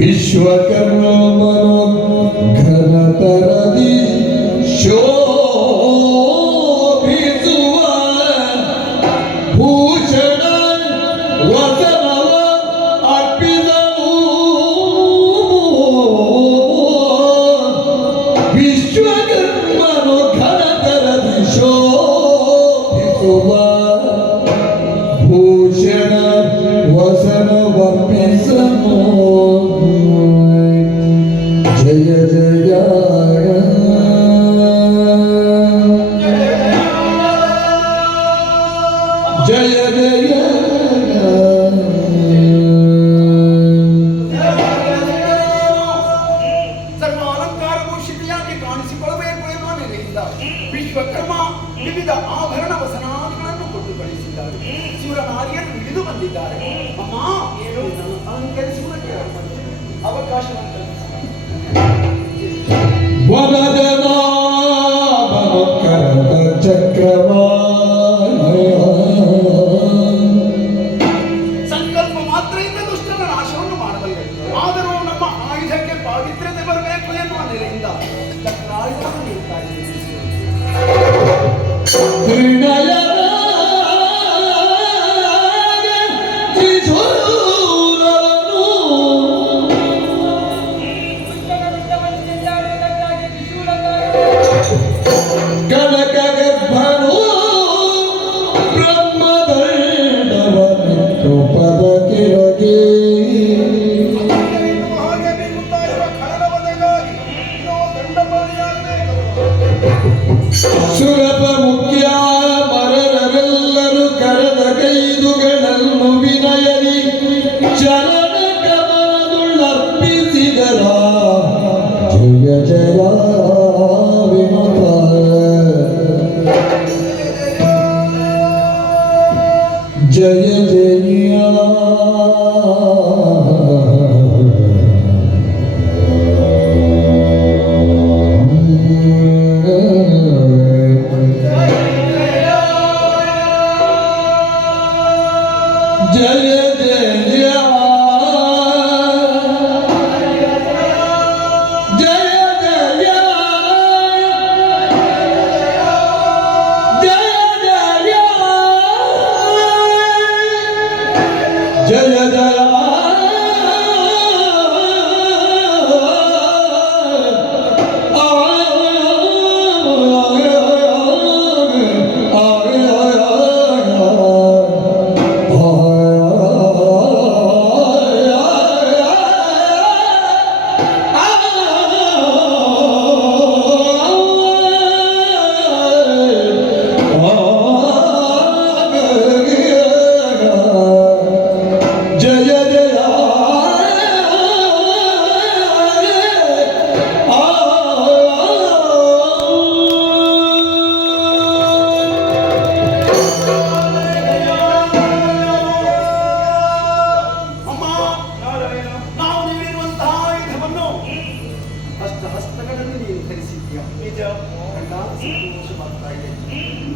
ವಿಶ್ವಕರ್ಮನು ಘನತರದಿ ಶೋಭಿಸುವ ಭೂಷಣ ವಸನವ ಅರ್ಪಿದವು ವಿಶ್ವಕರ್ಮನು ಘನತರದಿ ಶೋಭಿಸುವ ಭೂಷಣ ವಸನ ವರ್ಪಿಸನು ಜಯ ಜಯ ಜಯ ಜಯ ಸರ್ವ ಅಲಂಕಾರ ಭೂಷಿತೆಯಾಗಿ ಕಾಣಿಸಿಕೊಳ್ಳಬೇಕು ಎನ್ನುವ ನೆಲೆಯಿಂದ ವಿಶ್ವಕರ್ಮ ವಿವಿಧ ಆಭರಣ ವಸನಾದಿಗಳನ್ನು ಕೊಟ್ಟು ಕಳಿಸಿದ್ದಾರೆ. ಶಿವನಾರಿಯರು ಹಿಡಿದು ಬಂದಿದ್ದಾರೆ. ಅಮ್ಮ ಏನು ನನ್ನನ್ನು ಅಲಂಕರಿಸುವುದಕ್ಕೆ ಅವಕಾಶವನ್ನು ವನದನಾಭಕರದ ಚಕ್ರವಾಯ ಸಂಕಲ್ಪ ಮಾತ್ರದಿಂದ ದುಷ್ಟರ ನಾಶವನ್ನು ಮಾಡಬಲ್ಲೆ. ಆದರೂ ನಮ್ಮ ಆಯುಧಕ್ಕೆ ಪಾವಿತ್ರ್ಯತೆ ಬರಬೇಕು ಎನ್ನುವ ನೆಲೆಯಿಂದ ಚಕ್ರಾಯುಧವನ್ನು ನೀಡುತ್ತಾ ಇದ್ದೇನೆ. ಕನಕಗರ್ಭನು ಬ್ರಹ್ಮದಂಡವನಿಟ್ಟು ಪದಕಿರಗೆ ಹಾಗೆ ಬೀಗುತ್ತಾ ಇರುವ ಖಳನವದೆಗಾಗಿ ಇನ್ನೂ ದಂಡಪಾಣಿಯಾಗಬೇಕು. ಸುಲಭ ಮುಖ್ಯ ಮರರೆಲ್ಲರೂ ಕರೆದ ಕೈದುಗಳನ್ನು ವಿನಯದಿ ಚರಣ ಕಮಲದುಳ್ಳರ್ಪಿಸಿದರ ಜಯ ಜಯ ವಿನುತ ಜಯ ಜಯ ಜಯ ಜಯ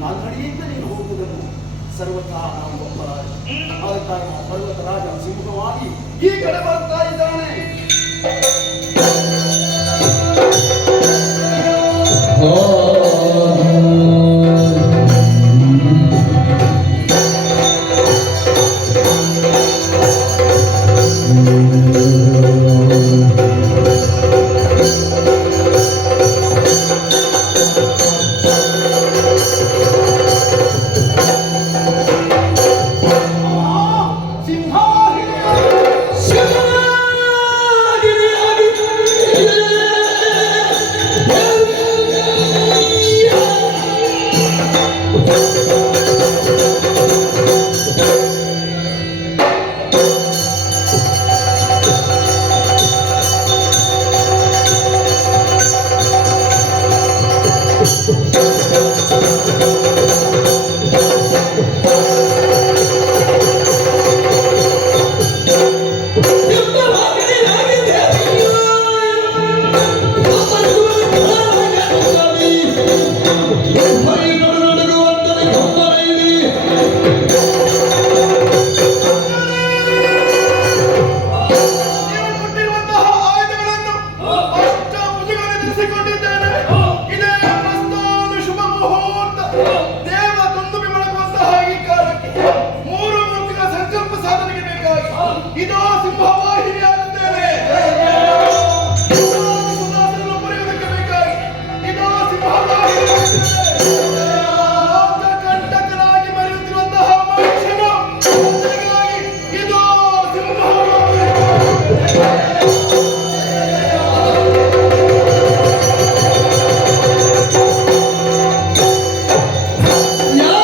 ನಾಲ್ಕಡಿಯಿಂದ ನೀನು ಹೋಗುವುದನ್ನು ಸರ್ವಥಾ ನಾವು ಒಪ್ಪಲಾರೆ. ಆದ ಕಾರಣ ಪರ್ವತರಾಜ ಸಿಂಹವಾಗಿ ಈ ಕಡೆ ಬರ್ತಾ ಇದ್ದಾನೆ. ನೀವು ಕೊಟ್ಟಿರುವಂತಹ ಆಯುಧಗಳನ್ನು ಅಷ್ಟಭುಜಗಳಲ್ಲಿ ನಿಲ್ಲಿಸಿಕೊಂಡಿದ್ದೇನೆ. ಇದೇ ಪ್ರಸ್ಥಾನ ಶುಭ ಮುಹೂರ್ತ. ದೇವ ದುಂದುಬಿ ಮೊಳಗುವಂತಹ ಈ ಕಾಲಕ್ಕೆ 3 ಮೂರ್ತಿಗಳ ಸಂಕಲ್ಪ ಸಾಧನೆಗೆ ಬೇಕಾಗಿ ಇದೋ ಸಿಂಹವಾಹಿನಿಯಾಗುತ್ತೇನೆ. ಸುಧಾಸನನ್ನು ಪಡೆಯುವುದಕ್ಕೆ ಬೇಕಾಗಿ ಇದೋ ಸಿಂಹವಾಹಿನಿಯಾಗುತ್ತೇನೆ. ಲೋಕ ಕಂಟಕನಾಗಿ ಮರೆಯುತ್ತಿರುವಂತಹ ಮನುಷ್ಯನು ಅದಕ್ಕಾಗಿ ಇದೋ ಸಿಂಹವಾಹಿನಿ. या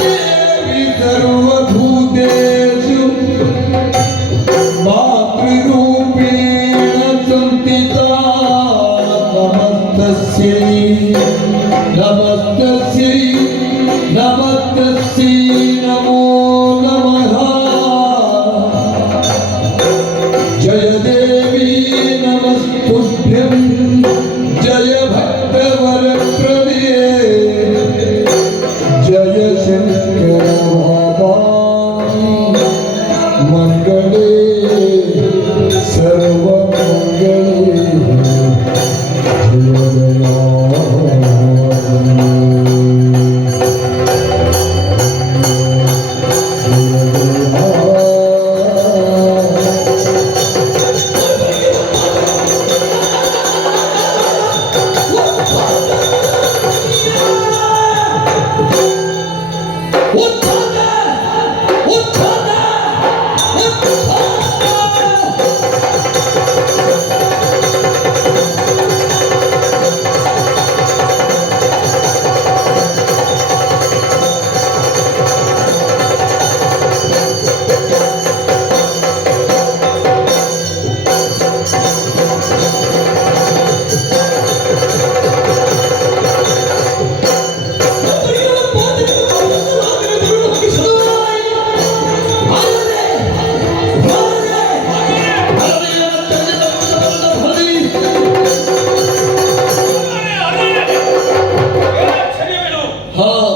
देवी सर्वभूतेषु मातृरूपेण संस्थिता नमस्तस्यै नमस्तस्यै नमस्तस्यै नमो नमः जय देवी नमस्तुभ्यं जय भक्तवरप्रदे जय शंकर भवानी मंगले सर्वमंगले जय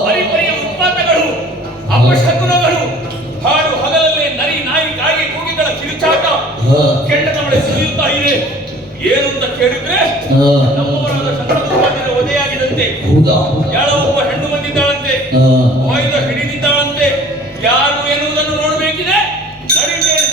ಪರಿಪರಿಯ ಉತ್ಪಾತಗಳು, ಅಪಶಕುನಗಳು, ಹಾಡು ಹಗಲಲ್ಲೇ ನರಿ ನಾಯಿ ಕಾಗೆ ಕೂಗಿಗಳ ಕಿರುಚಾಟ ಕೆಂಡದವಳೆ ಸುರಿಯುತ್ತಾ ಇದೆ. ಏನು ಅಂತ ಕೇಳಿದ್ರೆ ನಮ್ಮವರಾದ ಶಂಕರಪಾದಿನ ವಧೆಯಾಗಿದಂತೆ. ಯಾರೋ ಒಬ್ಬ ಹೆಣ್ಣು ಬಂದಿದ್ದಾಳಂತೆ, ಆಯುಧ ಹಿಡಿದಿದ್ದಾಳಂತೆ. ಯಾರು ಎನ್ನುವುದನ್ನು ನೋಡಬೇಕಿದೆ. ನಡೆಯುತ್ತೇನೆ.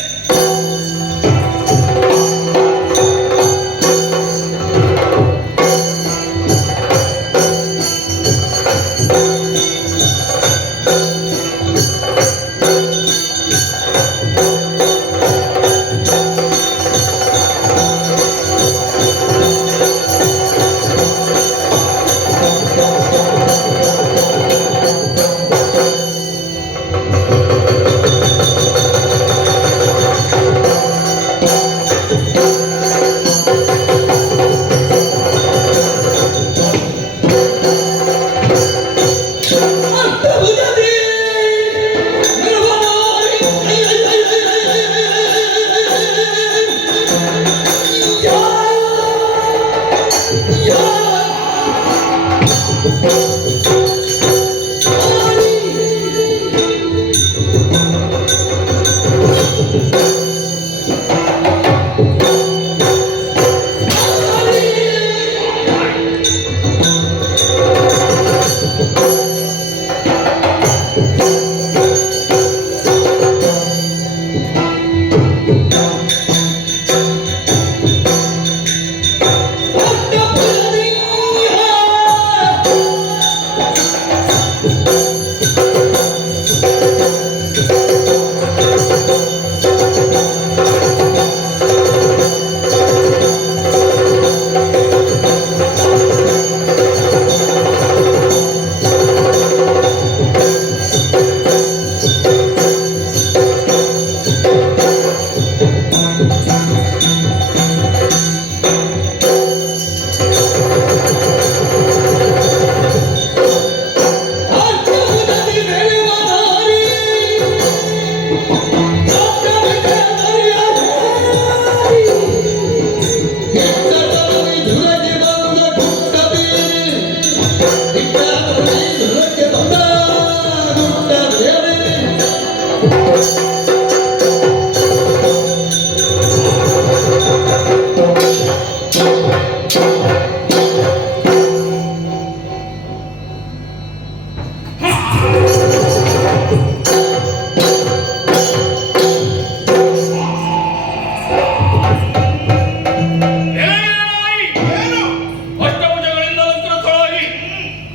ಅಷ್ಟಭುಜಗಳಿಂದ ಅಲಂಕೃತರಾಗಿ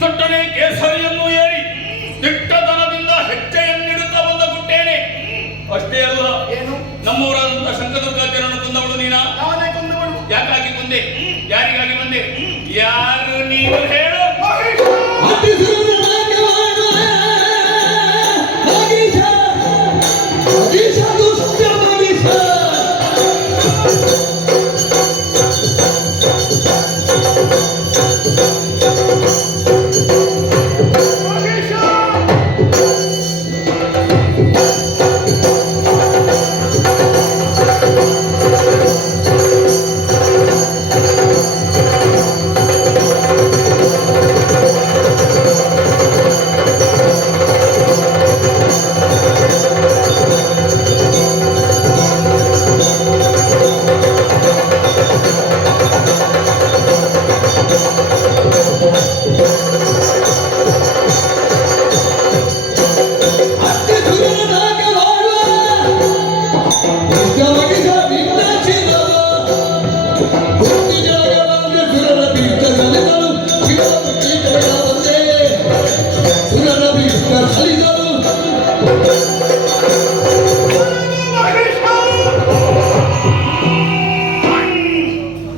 ದೊಡ್ಡನೆ ಕೇಸರಿಯನ್ನು ಏರಿ ದಿಟ್ಟತನದಿಂದ ಹೆಜ್ಜೆಯನ್ನಿಡುತ್ತಾ ಬಂದ ಗುಟ್ಟೇನೆ. ಅಷ್ಟೇ ಅಲ್ಲ, ಏನು? ನಮ್ಮವರಾದಂತ ಶಂಕದುರ್ಗಾಚಾರ್ಯರನ್ನು ಕೊಂದವಳು ನೀನಾ? ನಾನೇ ಕೊಂದವಳು. ಯಾಕಾಗಿ ಕೊಂದೆ? ಯಾರಿಗಾಗಿ ಬಂದೆ? ಯಾರು ನೀವು ಹೇಳು?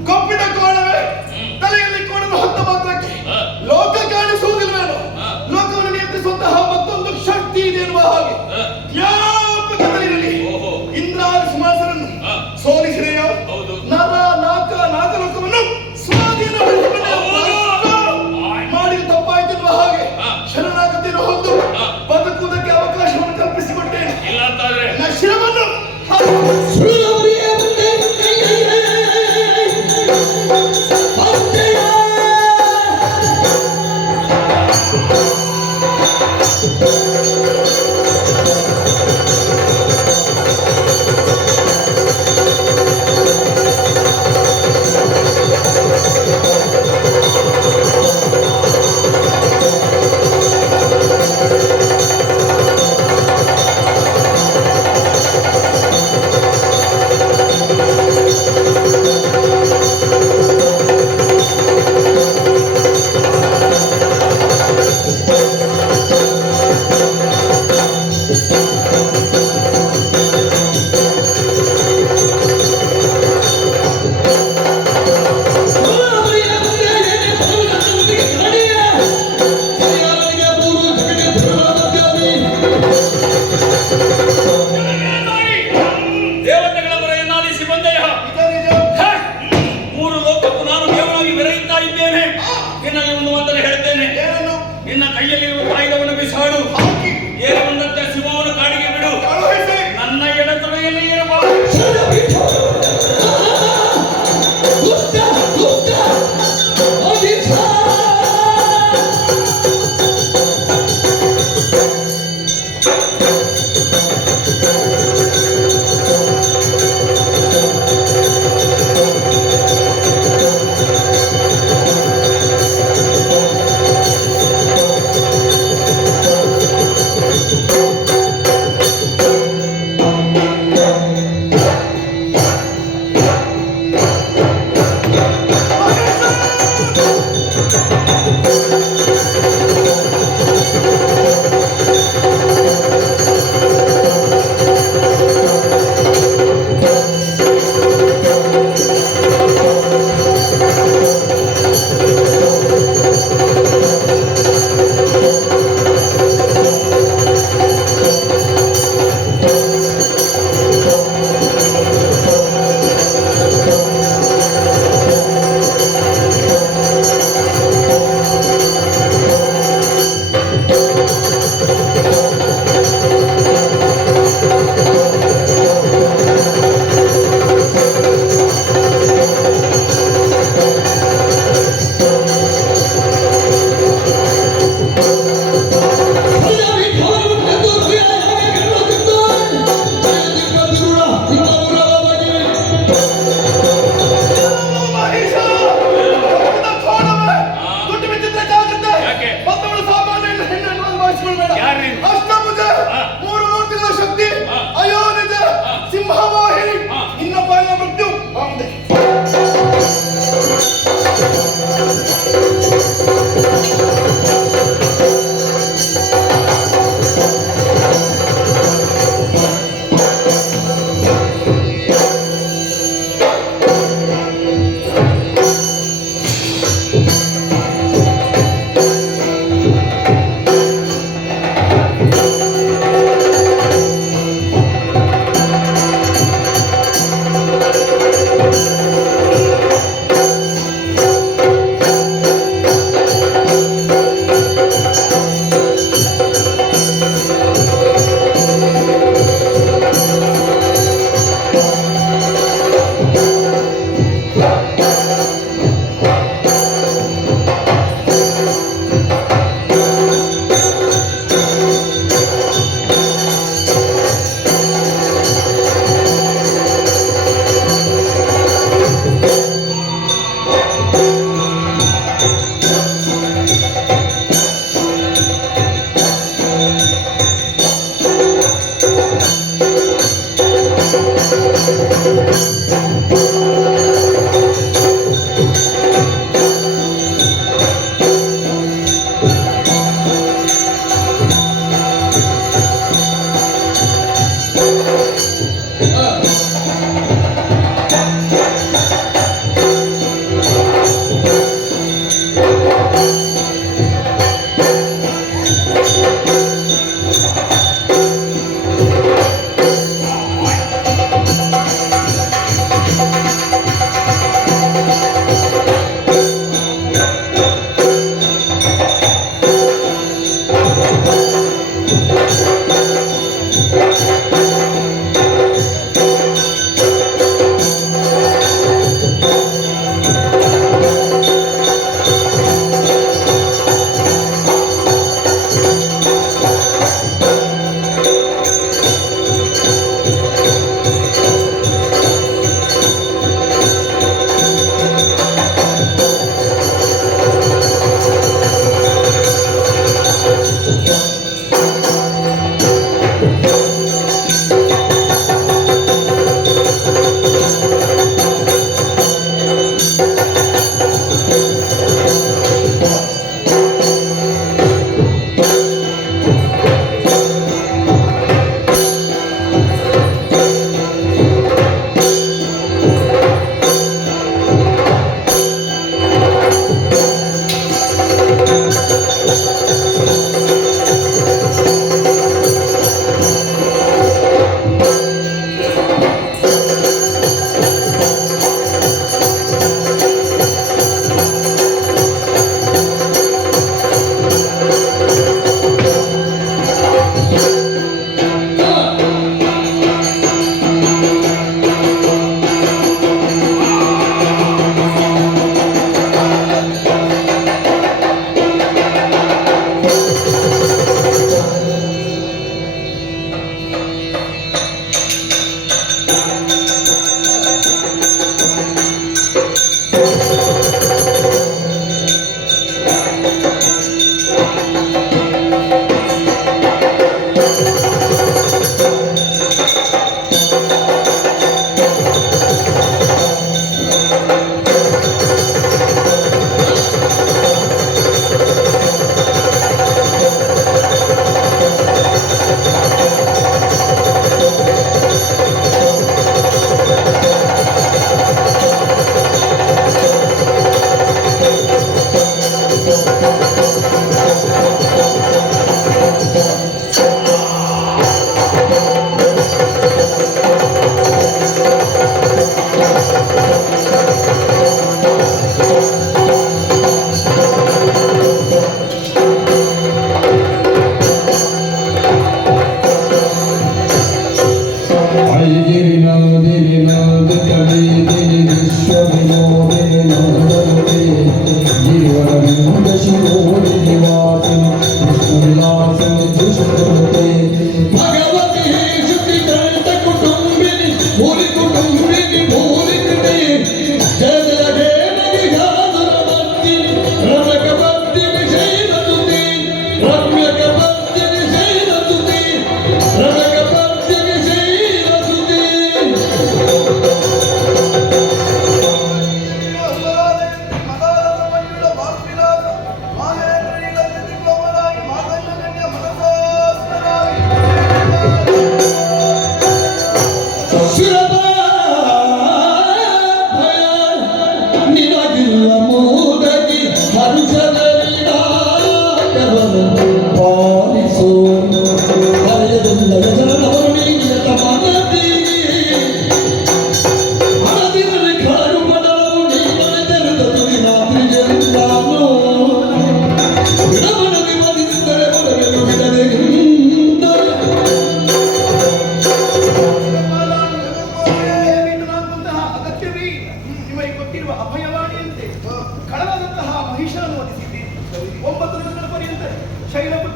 ಕಪ್ಪಿದ ಕೋಣವೇ, ತಲೆಯಲ್ಲಿ ಕೋಣದ ಹೊತ್ತ ಮಾತ್ರಕ್ಕೆ ಲೋಕ ಕಾಣಿಸುವುದಿಲ್ವೇನೋ? ಲೋಕವನ್ನು ನಿಯಂತ್ರಿಸುವಂತಹ ಮತ್ತೊಂದು ಶಕ್ತಿ ಇದೆ ಎನ್ನುವ ಹಾಗೆ ವ್ಯಾಪಕದಲ್ಲಿರಲಿ. ಇಂದ್ರಾದಿ ಸಿಂಹಾಸನನ್ನು ಸೋಲಿಸಿದೆಯೋ ನಾಗಲೋಕವನ್ನು ಸ್ವಾಧೀನಪಡಿಸಿಕೊಂಡೆ. ಮಾಡಿದ ತಪ್ಪಾಯ್ತು ಎನ್ನುವ ಹಾಗೆ ಶರಣಾಗತಿಯನ್ನು ಹೊಂದು ಬದುಕುವುದಕ್ಕೆ ಅವಕಾಶವನ್ನು ಕಲ್ಪಿಸಿಕೊಟ್ಟೇನೆ. ಇಲ್ಲ ಅಂತಾದ್ರೆ ನನ್ನ ಶಿರವನ್ನು ದೇವತೆಗಳ ಮೊರೆಯನ್ನಾಲಿಸಿ ಬಂದೆಯ? ಹೇ! ಮೂರು ಲೋಕಕ್ಕೂ ನಾನು ದೇವರಾಗಿ ಮೆರೆಯುತ್ತಾ ಇದ್ದೇನೆ. ನಿನ್ನಲ್ಲಿ ಒಂದು ಮಾತನ್ನು ಹೇಳ್ತೇನೆ. ನಿನ್ನ ಕೈಯಲ್ಲಿರುವ ಕಾಯ್ದವನ್ನು ಬಿಸಾಡು. ಏರಿ ಬಂದಂತೆ ಸಿಂಹವನ್ನು ಕಾಡಿಗೆ ಬಿಡು. ನನ್ನ ಎಡತೊಡೆಯಲ್ಲಿ ಇರಬಹುದು.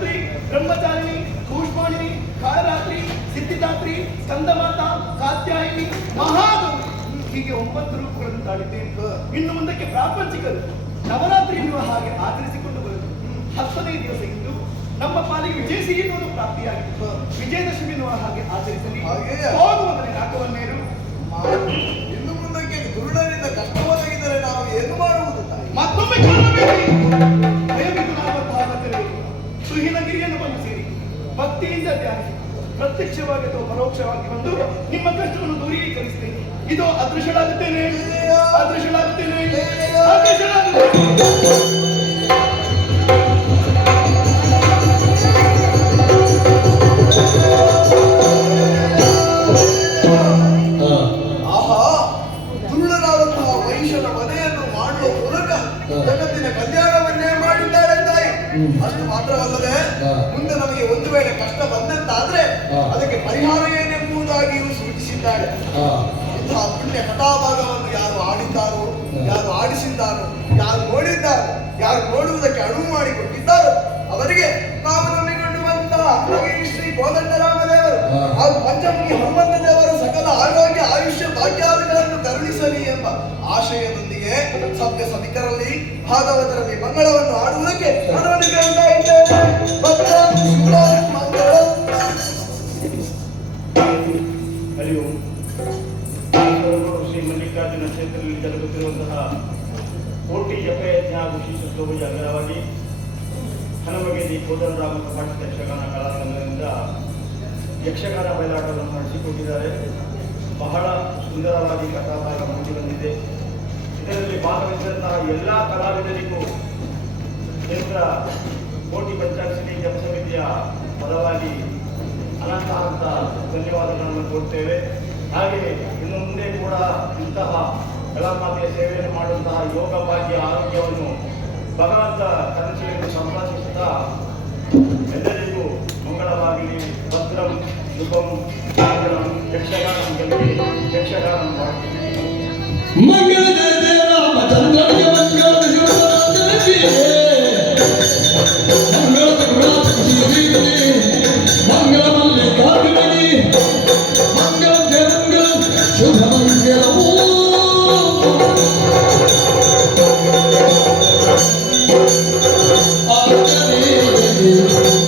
ರುದ್ರಿ, ಬ್ರಹ್ಮಚಾರಿಣಿ, ಕೂಷ್ಮಾಣಿನಿ, ಕಾಳರಾತ್ರಿ, ಸಿದ್ಧಿದಾತ್ರಿ, ಸ್ಕಂದಮಾತ, ಕಾತ್ಯಾಯಿನಿ, ಮಹಾಗೌರಿ ಹೀಗೆ 9 ರೂಪಗಳನ್ನು ತಾಳಿದ್ದೇನೆ. ಇನ್ನು ಮುಂದಕ್ಕೆ ಪ್ರಾಪಂಚಿಕರು ನವರಾತ್ರಿ ಎನ್ನುವ ಹಾಗೆ ಆಚರಿಸಿಕೊಂಡು ಬರುವುದು. 10ನೇ ದಿವಸ ಇಂದು ನಮ್ಮ ಪಾಲಿಗೆ ವಿಜಯಸಿ ಎನ್ನುವುದು ಪ್ರಾಪ್ತಿಯಾಗಿತ್ತು. ವಿಜಯದಶಮಿ ಎನ್ನುವ ಹಾಗೆ ಆಚರಿಸಲಿ. ಹೋಗುವ ಮನೆ ನಾಕವನ್ನೇರು. ಇನ್ನು ಮುಂದಕ್ಕೆ ಗುರುಡರಿಂದ ಕಷ್ಟ ಒದಗಿದರೆ ನಾವು ಏನು ಮಾಡುವುದು ತಾಯಿ? ಮತ್ತೊಮ್ಮೆ ಕಾಣಬೇಡಿ. ಭಯವಿದ್ದು ನಾವಂತಹ ಭಕ್ತರಿಗೆ ಸುಹಿನಗಿರಿಯನ್ನು ಬಂದು ಸೇರಿ ಭಕ್ತಿಯಿಂದ ಧ್ಯಾನಿಸಿ ಪ್ರತ್ಯಕ್ಷವಾಗಿ ಅಥವಾ ಪರೋಕ್ಷವಾಗಿ ಬಂದು ನಿಮ್ಮ ಕಷ್ಟವನ್ನು ದೂರೀಕರಿಸ್ತೇನೆ. ಇದು ಅದೃಶ್ಯಳಾಗುತ್ತೇನೆ, ಅದೃಶ್ಯಳಾಗುತ್ತೇನೆ, ಅದೃಶ್ಯಳಾಗುತ್ತೇನೆ. ಆಹಾ, ದುರುಳರಾದಂತಹ ಮಹಿಷನ ವಧೆಯನ್ನು ಮಾಡುವ ಮೂಲಕ ಜಗತ್ತಿನ ಕಲ್ಯಾಣವನ್ನೇ ಮಾಡಿದ್ದಾಳೆ ತಾಯಿ. ಅಷ್ಟು ಮಾತ್ರವಲ್ಲದೆ ಮುಂದೆ ನಮಗೆ ಒಂದು ವೇಳೆ ಕಷ್ಟ ಬಂದಂತಾದ್ರೆ ಅದಕ್ಕೆ ಪರಿಹಾರ ಏನೆಂಬುದಾಗಿಯೂ ಸೂಚಿಸಿದ್ದಾಳೆ. ಇಂತಹ ಪುಣ್ಯ ಕಥಾಭಾಗವನ್ನು ಯಾರು ಆಡಿದ್ದಾರೋ, ಯಾರು ಆಡಿಸಿದ್ದಾರೋ, ಯಾರು ನೋಡಿದ್ದಾರೋ, ಯಾರು ನೋಡುವುದಕ್ಕೆ ಅನುವು ಮಾಡಿಕೊಟ್ಟಿದ್ದಾರೋ ಅವರಿಗೆ ನಾವು ನಂಬಿಕೊಂಡು ಬಂತಹ ಶ್ರೀ ಕೋದಂಡರಾಮದೇವರು ಹಾಗೂ ಪಂಚಮುಖಿ ಹನುಮಂತ ದೇವರು ಸಕಲ ಆರೋಗ್ಯ ಆಯುಷ್ಯ ಭಾಗ್ಯಾದಿಗಳನ್ನು ಕರುಣಿಸಲಿ ಎಂಬ ಆಶಯದೊಂದಿಗೆ ಸಭ್ಯ ಸಭಿಕರಲ್ಲಿ ಭಾಗವತರಲ್ಲಿ ಮಂಗಳವನ್ನು ಆಡುವುದಕ್ಕೆ ಮನವನ್ನು ಕೇಳ್ತಾ ಇದ್ದೇವೆ. ಭದ್ರ ಶುಭ ಮಂಗಳ. ಹರಿ ಓಂ. ಶ್ರೀ ಮಲ್ಲಿಕಾರ್ಜುನ ಕ್ಷೇತ್ರದಲ್ಲಿ ಜರುಗುತ್ತಿರುವಂತಹ ಕೋಟಿ ಜಪಯಜ್ಞ ಹಾಗೂ ಶ್ರೀಶುದ್ಧೋಪೂಜೆ ಅಂಗವಾಗಿ ಹನುಮಗಿರಿ ಕೋದಂಡರಾಮ ಕಪಾಟಿತ ಯಕ್ಷಗಾನ ಕಲಾಸಂಘದಿಂದ ಯಕ್ಷಗಾನ ಬಯಲಾಟವನ್ನು ನಡೆಸಿಕೊಟ್ಟಿದ್ದಾರೆ. ಬಹಳ ಸುಂದರವಾಗಿ ಕಥಾಭಾಗ ಮೂಡಿ ಬಂದಿದೆ. ಇದರಲ್ಲಿ ಭಾಗವಹಿಸಿದಂತಹ ಎಲ್ಲ ಕಲಾವಿದರಿಗೂ ಕೇಂದ್ರ ಕೋಟಿ ಪಂಚಾಕ್ಷರಿ ಜಪ ಸಮಿತಿಯ ಪರವಾಗಿ ಅನಂತ ಧನ್ಯವಾದಗಳನ್ನು ಕೊಡ್ತೇವೆ. ಹಾಗೆಯೇ ಇನ್ನು ಮುಂದೆ ಕೂಡ ಇಂತಹ ಕಲಾಮಾತೆಯ ಸೇವೆಯನ್ನು ಮಾಡುವಂತಹ ಯೋಗ ಭಾಗ್ಯ ಆರೋಗ್ಯವನ್ನು ಭಗವಂತ ಕನಸಿನಲ್ಲಿ ಸಂಪಾದಿಸುತ್ತಾ ಎಲ್ಲರಿಗೂ ಮಂಗಳವಾಗಲಿ. ಭದ್ರಂ ಶುಭಂ ಮಂಗಳಂ. ಯಕ್ಷಗಾನ ಗೆಲ್ಲಿ ಯಕ್ಷಗಾನ ಮಂಗಳ ಜಯ ರಾಮಚಂದ್ರನಿಗೆ ಮಂಗಳ ಮಂಗಳ ಮಲ್ಲಿಕಾರ್ಜುನಿಗೆ ಮಂಗಳ ಜಯ ಮಂಗಳ ಶುಭ ಮಂಗಳವೂ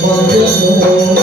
ಮಂಗಳ